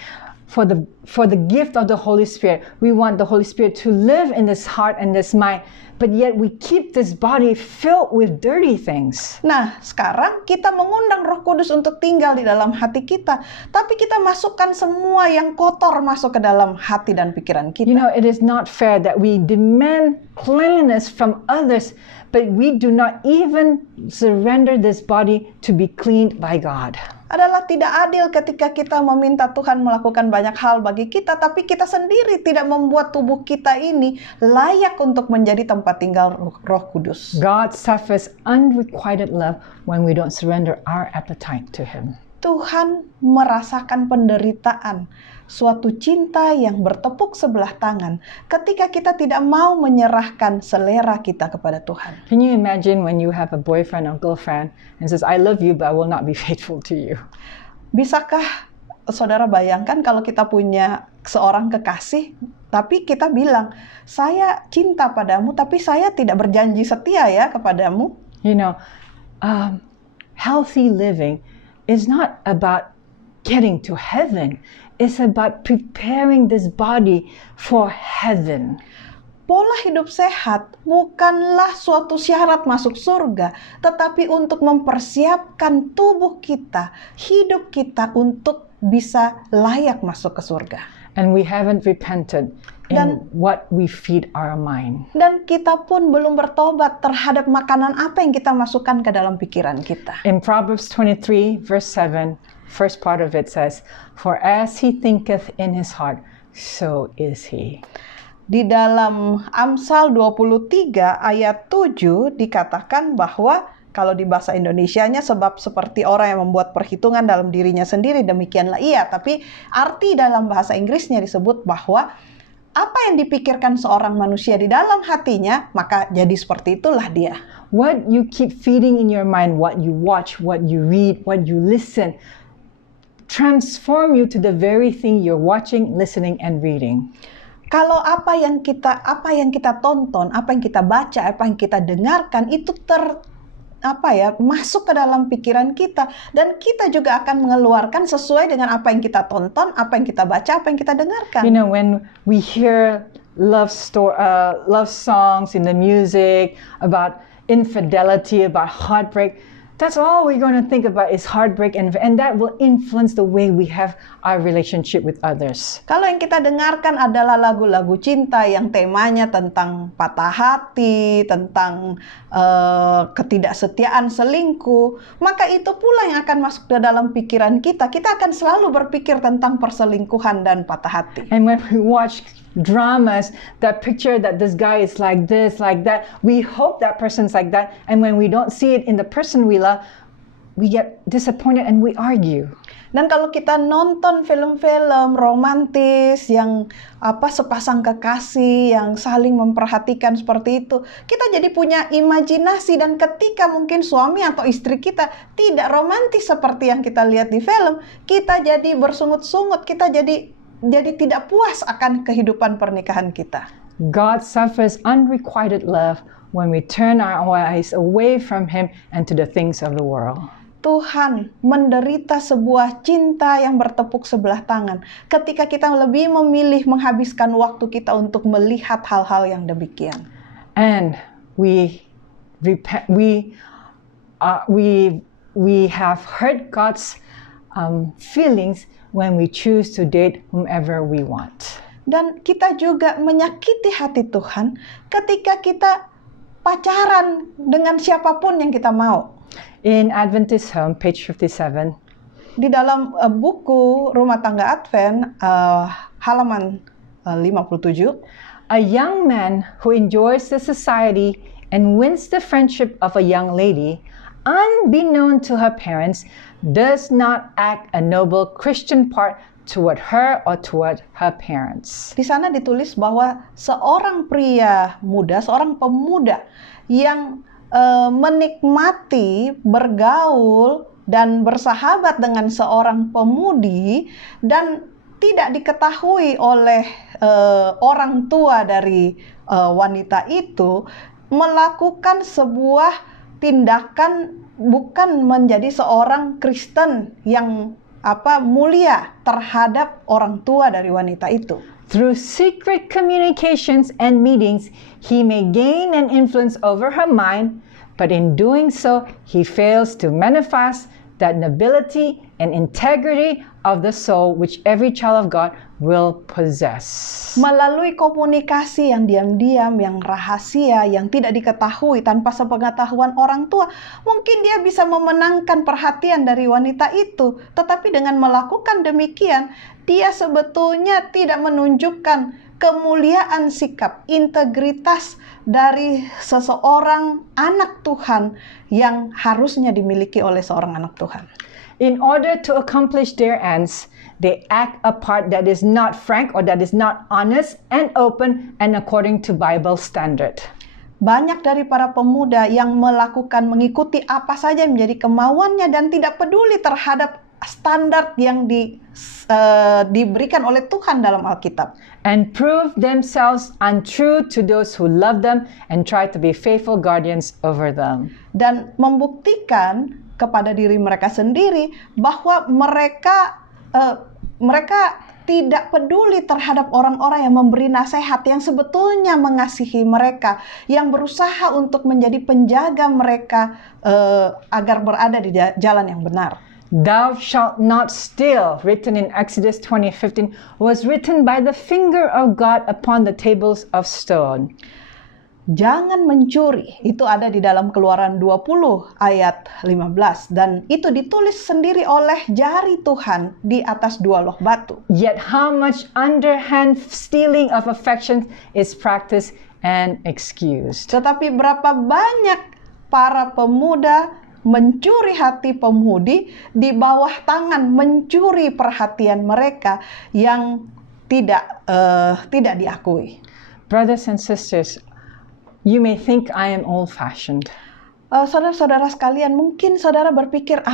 for the gift of the Holy Spirit. We want the Holy Spirit to live in this heart and this mind, but yet we keep this body filled with dirty things. Nah, sekarang kita mengundang Roh Kudus untuk tinggal di dalam hati kita, tapi kita masukkan semua yang kotor masuk ke dalam hati dan pikiran kita. You know, it is not fair that we demand cleanliness from others, but we do not even surrender this body to be cleaned by God. Adalah tidak adil ketika kita meminta Tuhan melakukan banyak hal bagi kita, tapi kita sendiri tidak membuat tubuh kita ini layak untuk menjadi tempat tinggal Roh Kudus. God suffers unrequited love when we don't surrender our appetite to Him. Tuhan merasakan penderitaan, suatu cinta yang bertepuk sebelah tangan ketika kita tidak mau menyerahkan selera kita kepada Tuhan. Can you imagine when you have a boyfriend or girlfriend and says, I love you, but I will not be faithful to you? Bisakah saudara bayangkan kalau kita punya seorang kekasih, tapi kita bilang, saya cinta padamu, tapi saya tidak berjanji setia ya kepadamu? You know, healthy living is not about getting to heaven. It's about preparing this body for heaven. Pola hidup sehat bukanlah suatu syarat masuk surga, tetapi untuk mempersiapkan tubuh kita, hidup kita untuk bisa layak masuk ke surga. And we haven't repented in what we feed our mind. Dan kita pun belum bertobat terhadap makanan apa yang kita masukkan ke dalam pikiran kita. In Proverbs 23 verse 7, first part of it says, For as he thinketh in his heart, so is he. Di dalam Amsal 23 ayat 7 dikatakan bahwa kalau di bahasa Indonesianya, sebab seperti orang yang membuat perhitungan dalam dirinya sendiri, demikianlah ia. Tapi arti dalam bahasa Inggrisnya disebut bahwa apa yang dipikirkan seorang manusia di dalam hatinya, maka jadi seperti itulah dia. What you keep feeding in your mind, what you watch, what you read, what you listen, transform you to the very thing you're watching, listening, and reading. Kalau apa yang kita tonton, apa yang kita baca, apa yang kita dengarkan itu masuk ke dalam pikiran kita, dan kita juga akan mengeluarkan sesuai dengan apa yang kita tonton, apa yang kita baca, apa yang kita dengarkan. You know, when we hear love songs in the music about infidelity, about heartbreak, that's all we're going to think about is heartbreak, and that will influence the way we have our relationship with others. Kalau yang kita dengarkan adalah lagu-lagu cinta yang temanya tentang patah hati, tentang ketidaksetiaan, selingkuh, maka itu pula yang akan masuk ke dalam pikiran kita. Kita akan selalu berpikir tentang perselingkuhan dan patah hati. And when we watch dramas that picture that this guy is like this, like that, we hope that person's like that, and when we don't see it in the person we love, we get disappointed and we argue. Dan kalau kita nonton film-film romantis yang sepasang kekasih yang saling memperhatikan seperti itu, kita jadi punya imajinasi, dan ketika mungkin suami atau istri kita tidak romantis seperti yang kita lihat di film, kita jadi bersungut-sungut, kita jadi tidak puas akan kehidupan pernikahan kita. God suffers unrequited love when we turn our eyes away from Him and to the things of the world. Tuhan menderita sebuah cinta yang bertepuk sebelah tangan ketika kita lebih memilih menghabiskan waktu kita untuk melihat hal-hal yang demikian. And we have hurt God's feelings when we choose to date whomever we want. Dan kita juga menyakiti hati Tuhan ketika kita pacaran dengan siapapun yang kita mau. In Adventist Home, page 57, di dalam buku Rumah Tangga Advent, halaman 57, a young man who enjoys the society and wins the friendship of a young lady, unbeknown to her parents, does not act a noble Christian part toward her or toward her parents. Di sana ditulis bahwa seorang pria muda, seorang pemuda yang menikmati bergaul dan bersahabat dengan seorang pemudi dan tidak diketahui oleh orang tua dari wanita itu, melakukan sebuah tindakan bukan menjadi seorang Kristen yang mulia terhadap orang tua dari wanita itu. Through secret communications and meetings, he may gain an influence over her mind, but in doing so, he fails to manifest that nobility and integrity of the soul which every child of God will possess. Melalui komunikasi yang diam-diam, yang rahasia, yang tidak diketahui tanpa sepengetahuan orang tua, mungkin dia bisa memenangkan perhatian dari wanita itu. Tetapi dengan melakukan demikian, dia sebetulnya tidak menunjukkan kemuliaan sikap, integritas dari seseorang anak Tuhan yang harusnya dimiliki oleh seorang anak Tuhan. In order to accomplish their ends, they act a part that is not frank or that is not honest and open and according to Bible standard. Banyak dari para pemuda yang mengikuti apa saja yang menjadi kemauannya dan tidak peduli terhadap standar yang diberikan oleh Tuhan dalam Alkitab. And prove themselves untrue to those who love them and try to be faithful guardians over them. Dan membuktikan kepada diri mereka sendiri bahwa mereka tidak peduli terhadap orang-orang yang memberi nasihat, yang sebetulnya mengasihi mereka, yang berusaha untuk menjadi penjaga mereka agar berada di jalan yang benar. Thou shalt not steal, written in Exodus 20:15, was written by the finger of God upon the tables of stone. Jangan mencuri. Itu ada di dalam Keluaran 20 ayat 15. Dan itu ditulis sendiri oleh jari Tuhan di atas 2 loh batu. Yet how much underhand stealing of affection is practiced and excused. Tetapi berapa banyak para pemuda mencuri hati pemudi, di bawah tangan mencuri perhatian mereka yang tidak diakui. Brothers and sisters, you may think I am old-fashioned. Saudara-saudara sekalian, mungkin saudara berpikir,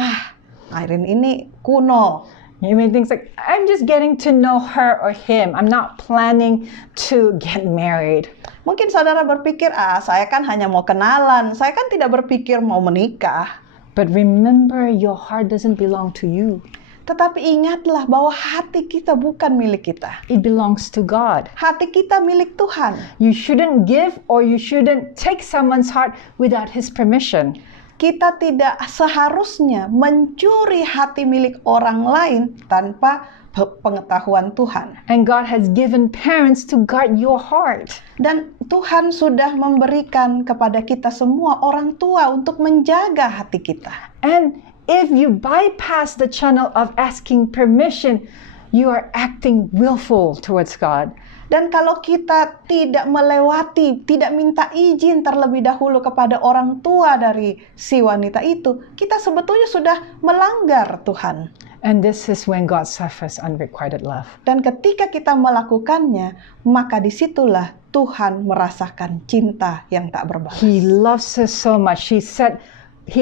Irene ini kuno. You may think like, I'm just getting to know her or him. I'm not planning to get married. Mungkin saudara berpikir, saya kan hanya mau kenalan. Saya kan tidak berpikir mau menikah. But remember, your heart doesn't belong to you. Tetapi ingatlah bahwa hati kita bukan milik kita. It belongs to God. Hati kita milik Tuhan. You shouldn't give or you shouldn't take someone's heart without his permission. Kita tidak seharusnya mencuri hati milik orang lain tanpa pengetahuan Tuhan. And God has given parents to guard your heart. Dan Tuhan sudah memberikan kepada kita semua orang tua untuk menjaga hati kita. And if you bypass the channel of asking permission, you are acting willful towards God. Dan kalau kita tidak melewati, tidak minta izin terlebih dahulu kepada orang tua dari si wanita itu, kita sebetulnya sudah melanggar Tuhan. And this is when God suffers unrequited love. Dan ketika kita melakukannya, maka disitulah Tuhan merasakan cinta yang tak berbalas. He loves us so much. He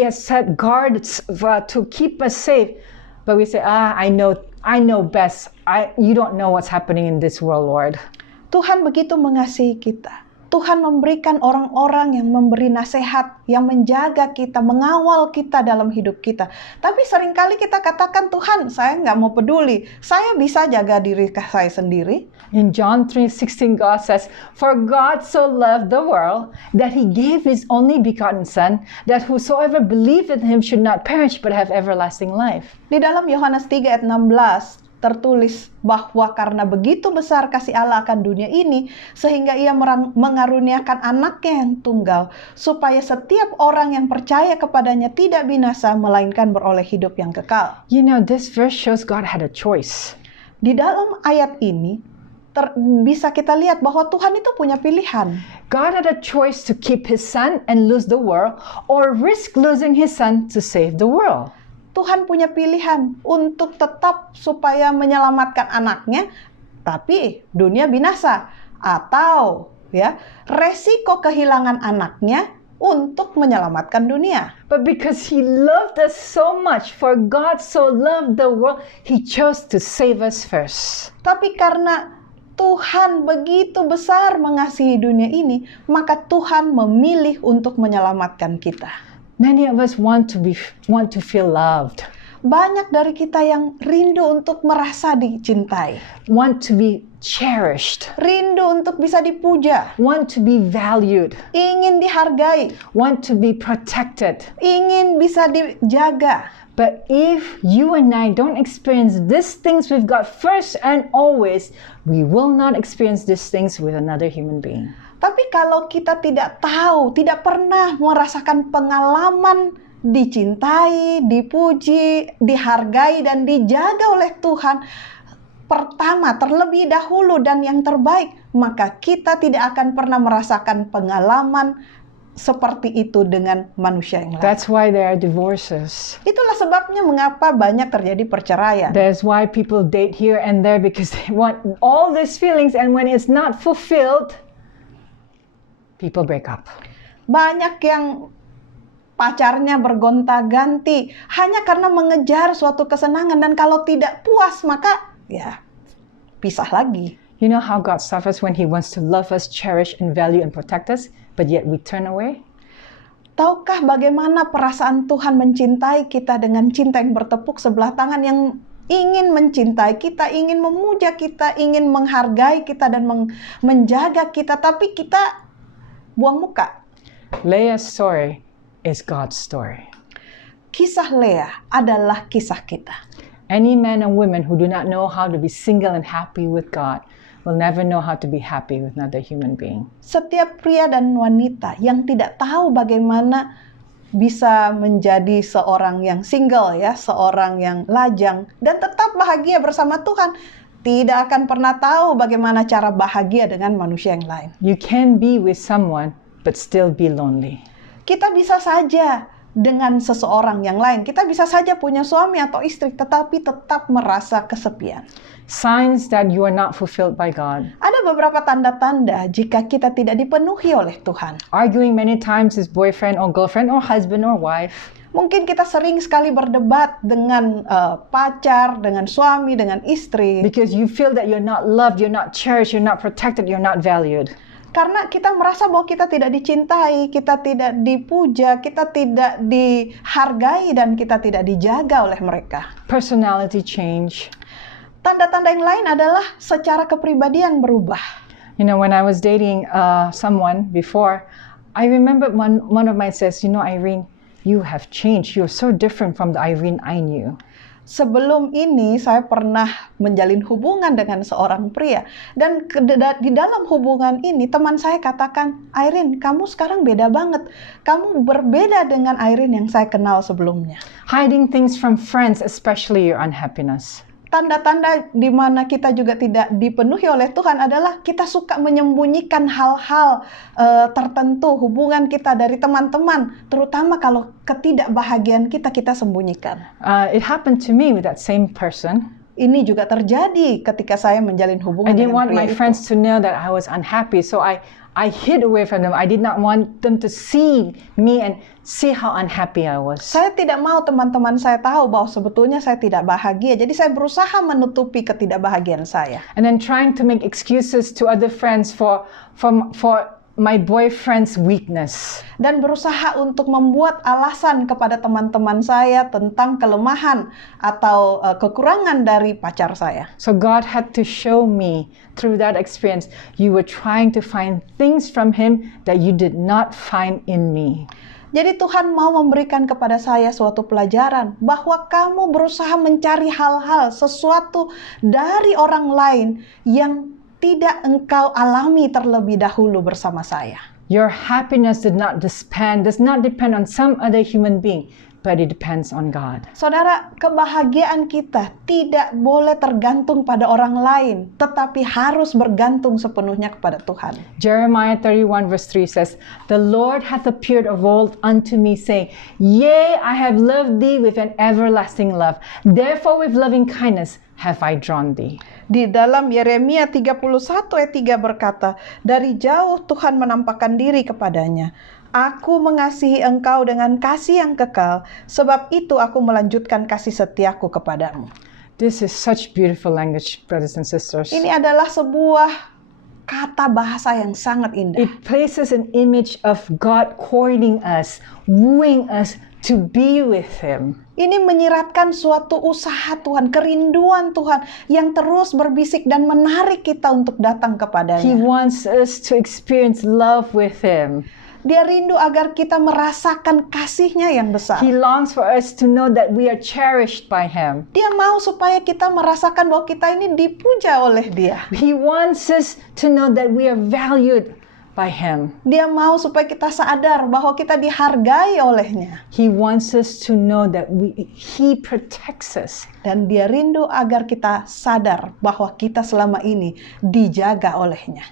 has set guards to keep us safe. But we say, I know best. You don't know what's happening in this world, Lord. Tuhan begitu mengasihi kita. Tuhan memberikan orang-orang yang memberi nasihat, yang menjaga kita, mengawal kita dalam hidup kita. Tapi seringkali kita katakan, Tuhan, saya nggak mau peduli. Saya bisa jaga diri saya sendiri. In John 3:16, God says, For God so loved the world that he gave his only begotten Son, that whosoever believeth in him should not perish but have everlasting life. Di dalam Yohanes 3 ayat 16, tertulis bahwa karena begitu besar kasih Allah akan dunia ini, sehingga ia mengaruniakan anaknya yang tunggal, supaya setiap orang yang percaya kepadanya tidak binasa, melainkan beroleh hidup yang kekal. You know, this verse shows God had a choice. Di dalam ayat ini, bisa kita lihat bahwa Tuhan itu punya pilihan. God had a choice to keep his son and lose the world, or risk losing his son to save the world. Tuhan punya pilihan untuk tetap supaya menyelamatkan anaknya, tapi dunia binasa. Atau resiko kehilangan anaknya untuk menyelamatkan dunia. But because he loved us so much, for God so loved the world, he chose to save us first. Tapi karena Tuhan begitu besar mengasihi dunia ini, maka Tuhan memilih untuk menyelamatkan kita. Many of us want to feel loved. Banyak dari kita yang rindu untuk merasa dicintai. Want to be cherished. Rindu untuk bisa dipuja. Want to be valued. Ingin dihargai. Want to be protected. Ingin bisa dijaga. But if you and I don't experience these things with God first and always, we will not experience these things with another human being. Tapi kalau kita tidak tahu, tidak pernah merasakan pengalaman dicintai, dipuji, dihargai, dan dijaga oleh Tuhan pertama, terlebih dahulu, dan yang terbaik, maka kita tidak akan pernah merasakan pengalaman seperti itu dengan manusia yang lain. That's why there are divorces. Itulah sebabnya mengapa banyak terjadi perceraian. That's why people date here and there, because they want all these feelings, and when it's not fulfilled, people break up. Banyak yang pacarnya bergonta-ganti hanya karena mengejar suatu kesenangan, dan kalau tidak puas maka pisah lagi. You know how God suffers when he wants to love us, cherish and value and protect us, but yet we turn away? Tahukah bagaimana perasaan Tuhan mencintai kita dengan cinta yang bertepuk sebelah tangan, yang ingin mencintai kita, ingin memuja kita, ingin menghargai kita dan menjaga kita, tapi kita buang muka. Leah's story is God's story. Kisah Leah adalah kisah kita. Any man and women who do not know how to be single and happy with God will never know how to be happy with another human being. Setiap pria dan wanita yang tidak tahu bagaimana bisa menjadi seorang yang single ya, seorang yang lajang dan tetap bahagia bersama Tuhan, tidak akan pernah tahu bagaimana cara bahagia dengan manusia yang lain. You can be with someone but still be lonely. Kita bisa saja dengan seseorang yang lain, kita bisa saja punya suami atau istri, tetapi tetap merasa kesepian. Signs that you are not fulfilled by God. Ada beberapa tanda-tanda jika kita tidak dipenuhi oleh Tuhan. Arguing many times with boyfriend or girlfriend or husband or wife. Mungkin kita sering sekali berdebat dengan pacar, dengan suami, dengan istri. Because you feel that you're not loved, you're not cherished, you're not protected, you're not valued. Karena kita merasa bahwa kita tidak dicintai, kita tidak dipuja, kita tidak dihargai, dan kita tidak dijaga oleh mereka. Personality change. Tanda-tanda yang lain adalah secara kepribadian berubah. You know, when I was dating someone before, I remember one of mine says, you know, Irene, you have changed. You're so different from the Irene I knew. Sebelum ini saya pernah menjalin hubungan dengan seorang pria. Dan di dalam hubungan ini teman saya katakan, Irene, kamu sekarang beda banget. Kamu berbeda dengan Irene yang saya kenal sebelumnya. Hiding things from friends, especially your unhappiness. Tanda-tanda di mana kita juga tidak dipenuhi oleh Tuhan adalah kita suka menyembunyikan hal-hal tertentu, hubungan kita dari teman-teman, terutama kalau ketidakbahagiaan kita sembunyikan. It happened to me with that same person. Ini juga terjadi ketika saya menjalin hubungan I didn't dengan want my pria itu. friends to know that I was unhappy, so I hid away from them. I did not want them to see me and see how unhappy I was. Saya tidak mau teman-teman saya tahu bahwa sebetulnya saya tidak bahagia. Jadi saya berusaha menutupi ketidakbahagiaan saya. And then trying to make excuses to other friends for my boyfriend's weakness. Dan berusaha untuk membuat alasan kepada teman-teman saya tentang kelemahan atau kekurangan dari pacar saya. So God had to show me through that experience, you were trying to find things from Him that you did not find in me. Jadi Tuhan mau memberikan kepada saya suatu pelajaran bahwa kamu berusaha mencari hal-hal, sesuatu dari orang lain yang tidak engkau alami terlebih dahulu bersama saya. Your happiness does not depend on some other human being, but it depends on God. Saudara, kebahagiaan kita tidak boleh tergantung pada orang lain, tetapi harus bergantung sepenuhnya kepada Tuhan. Jeremiah 31 verse 3 says, "The Lord hath appeared of old unto me, saying, Yea, I have loved thee with an everlasting love. Therefore with loving kindness have I drawn thee." Di dalam Yeremia 31 ayat 3 berkata, dari jauh Tuhan menampakkan diri kepadanya. Aku mengasihi engkau dengan kasih yang kekal, sebab itu aku melanjutkan kasih setiaku kepadamu. This is such beautiful language, brothers and sisters. Ini adalah sebuah kata bahasa yang sangat indah. It places an image of God courting us, wooing us to be with Him. Ini menyiratkan suatu usaha Tuhan, kerinduan Tuhan yang terus berbisik dan menarik kita untuk datang He kepadanya. wants us to experience love with Him. Dia rindu agar kita merasakan kasih-Nya yang besar. He longs for us to know that we are cherished by Him. Dia mau supaya kita merasakan bahwa kita ini dipuja oleh Dia. He wants us to know that we are valued by Him. Dia mau supaya kita sadar bahwa kita dihargai olehnya. He wants us to know that He protects us. Dan Dia rindu agar kita sadar bahwa kita selama ini dijaga olehnya.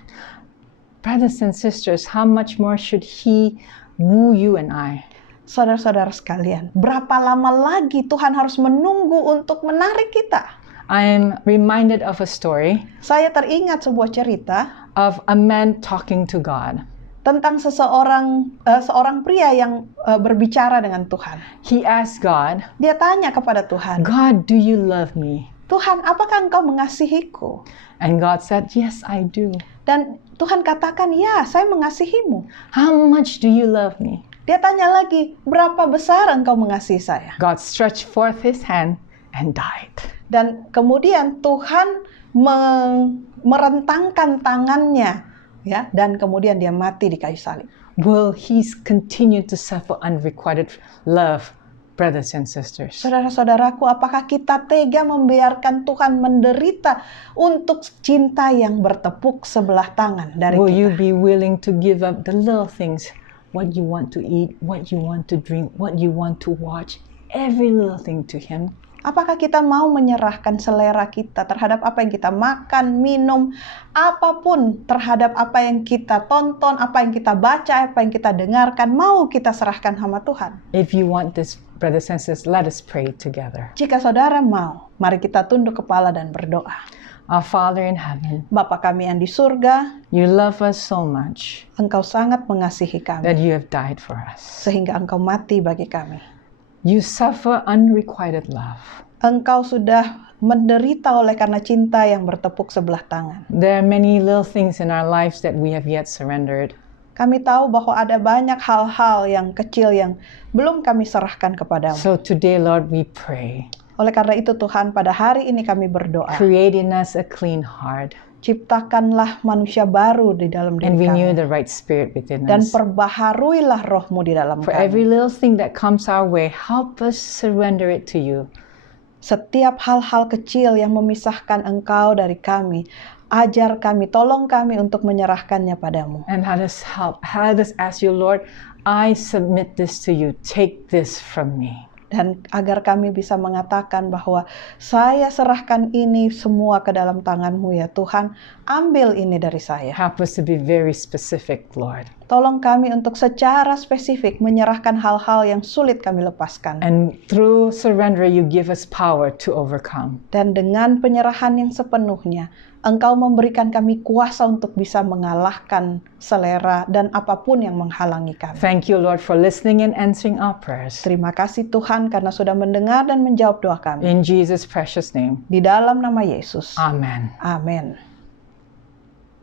Brothers and sisters, how much more should He woo you and I? Saudara-saudara sekalian, berapa lama lagi Tuhan harus menunggu untuk menarik kita? I am reminded of a story Saya teringat sebuah cerita of a man talking to God. tentang seorang pria yang berbicara dengan Tuhan. He asked God, Dia tanya kepada Tuhan, God, do you love me? Tuhan, apakah engkau mengasihiku? And God said, yes, I do. Dan Tuhan katakan, ya, saya mengasihimu. How much do you love me? Dia tanya lagi, berapa besar engkau mengasihi saya? God stretched forth His hand and died. Dan kemudian Tuhan merentangkan tangannya, ya, dan kemudian dia mati di kayu salib. Will He continue to suffer unrequited love brothers and sisters? Saudara-saudaraku, apakah kita tega membiarkan Tuhan menderita untuk cinta yang bertepuk sebelah tangan dari Will kita? you be willing to give up the little things, what you want to eat, what you want to drink, what you want to watch, every little thing to Him? Apakah kita mau menyerahkan selera kita terhadap apa yang kita makan, minum, apapun terhadap apa yang kita tonton, apa yang kita baca, apa yang kita dengarkan, mau kita serahkan sama Tuhan? If you want this, brothers and sisters, let us pray together. Jika saudara mau, mari kita tunduk kepala dan berdoa. Our Father in heaven, Bapa kami yang di surga, you love us so much Engkau sangat mengasihi kami, that you have died for us. sehingga Engkau mati bagi kami. You suffer unrequited love. Engkau sudah menderita oleh karena cinta yang bertepuk sebelah tangan. There are many little things in our lives that we have yet surrendered. Kami tahu bahwa ada banyak hal-hal yang kecil yang belum kami serahkan kepadamu. So today, Lord, we pray, Oleh karena itu Tuhan, pada hari ini kami berdoa. create in us a clean heart Ciptakanlah manusia baru di dalam and diri renew kami. the right spirit within Dan us. perbaharuilah rohmu di dalam For every kami. little thing that comes our way, help us surrender it to you. Setiap hal-hal kecil yang memisahkan Engkau dari kami, ajar kami, tolong kami untuk menyerahkannya padamu. And let us ask you, Lord, I submit this to you. Take this from me. Dan agar kami bisa mengatakan bahwa saya serahkan ini semua ke dalam tangan-Mu ya Tuhan, ambil ini dari saya. Help us to be very specific, Lord. Tolong kami untuk secara spesifik menyerahkan hal-hal yang sulit kami lepaskan. And through surrender, you give us power to overcome. Dan dengan penyerahan yang sepenuhnya, Engkau memberikan kami kuasa untuk bisa mengalahkan selera dan apapun yang menghalangi kami. Thank you, Lord, for listening and answering our prayers. Terima kasih Tuhan karena sudah mendengar dan menjawab doa kami. In Jesus' precious name, Di dalam nama Yesus. amen. Amin.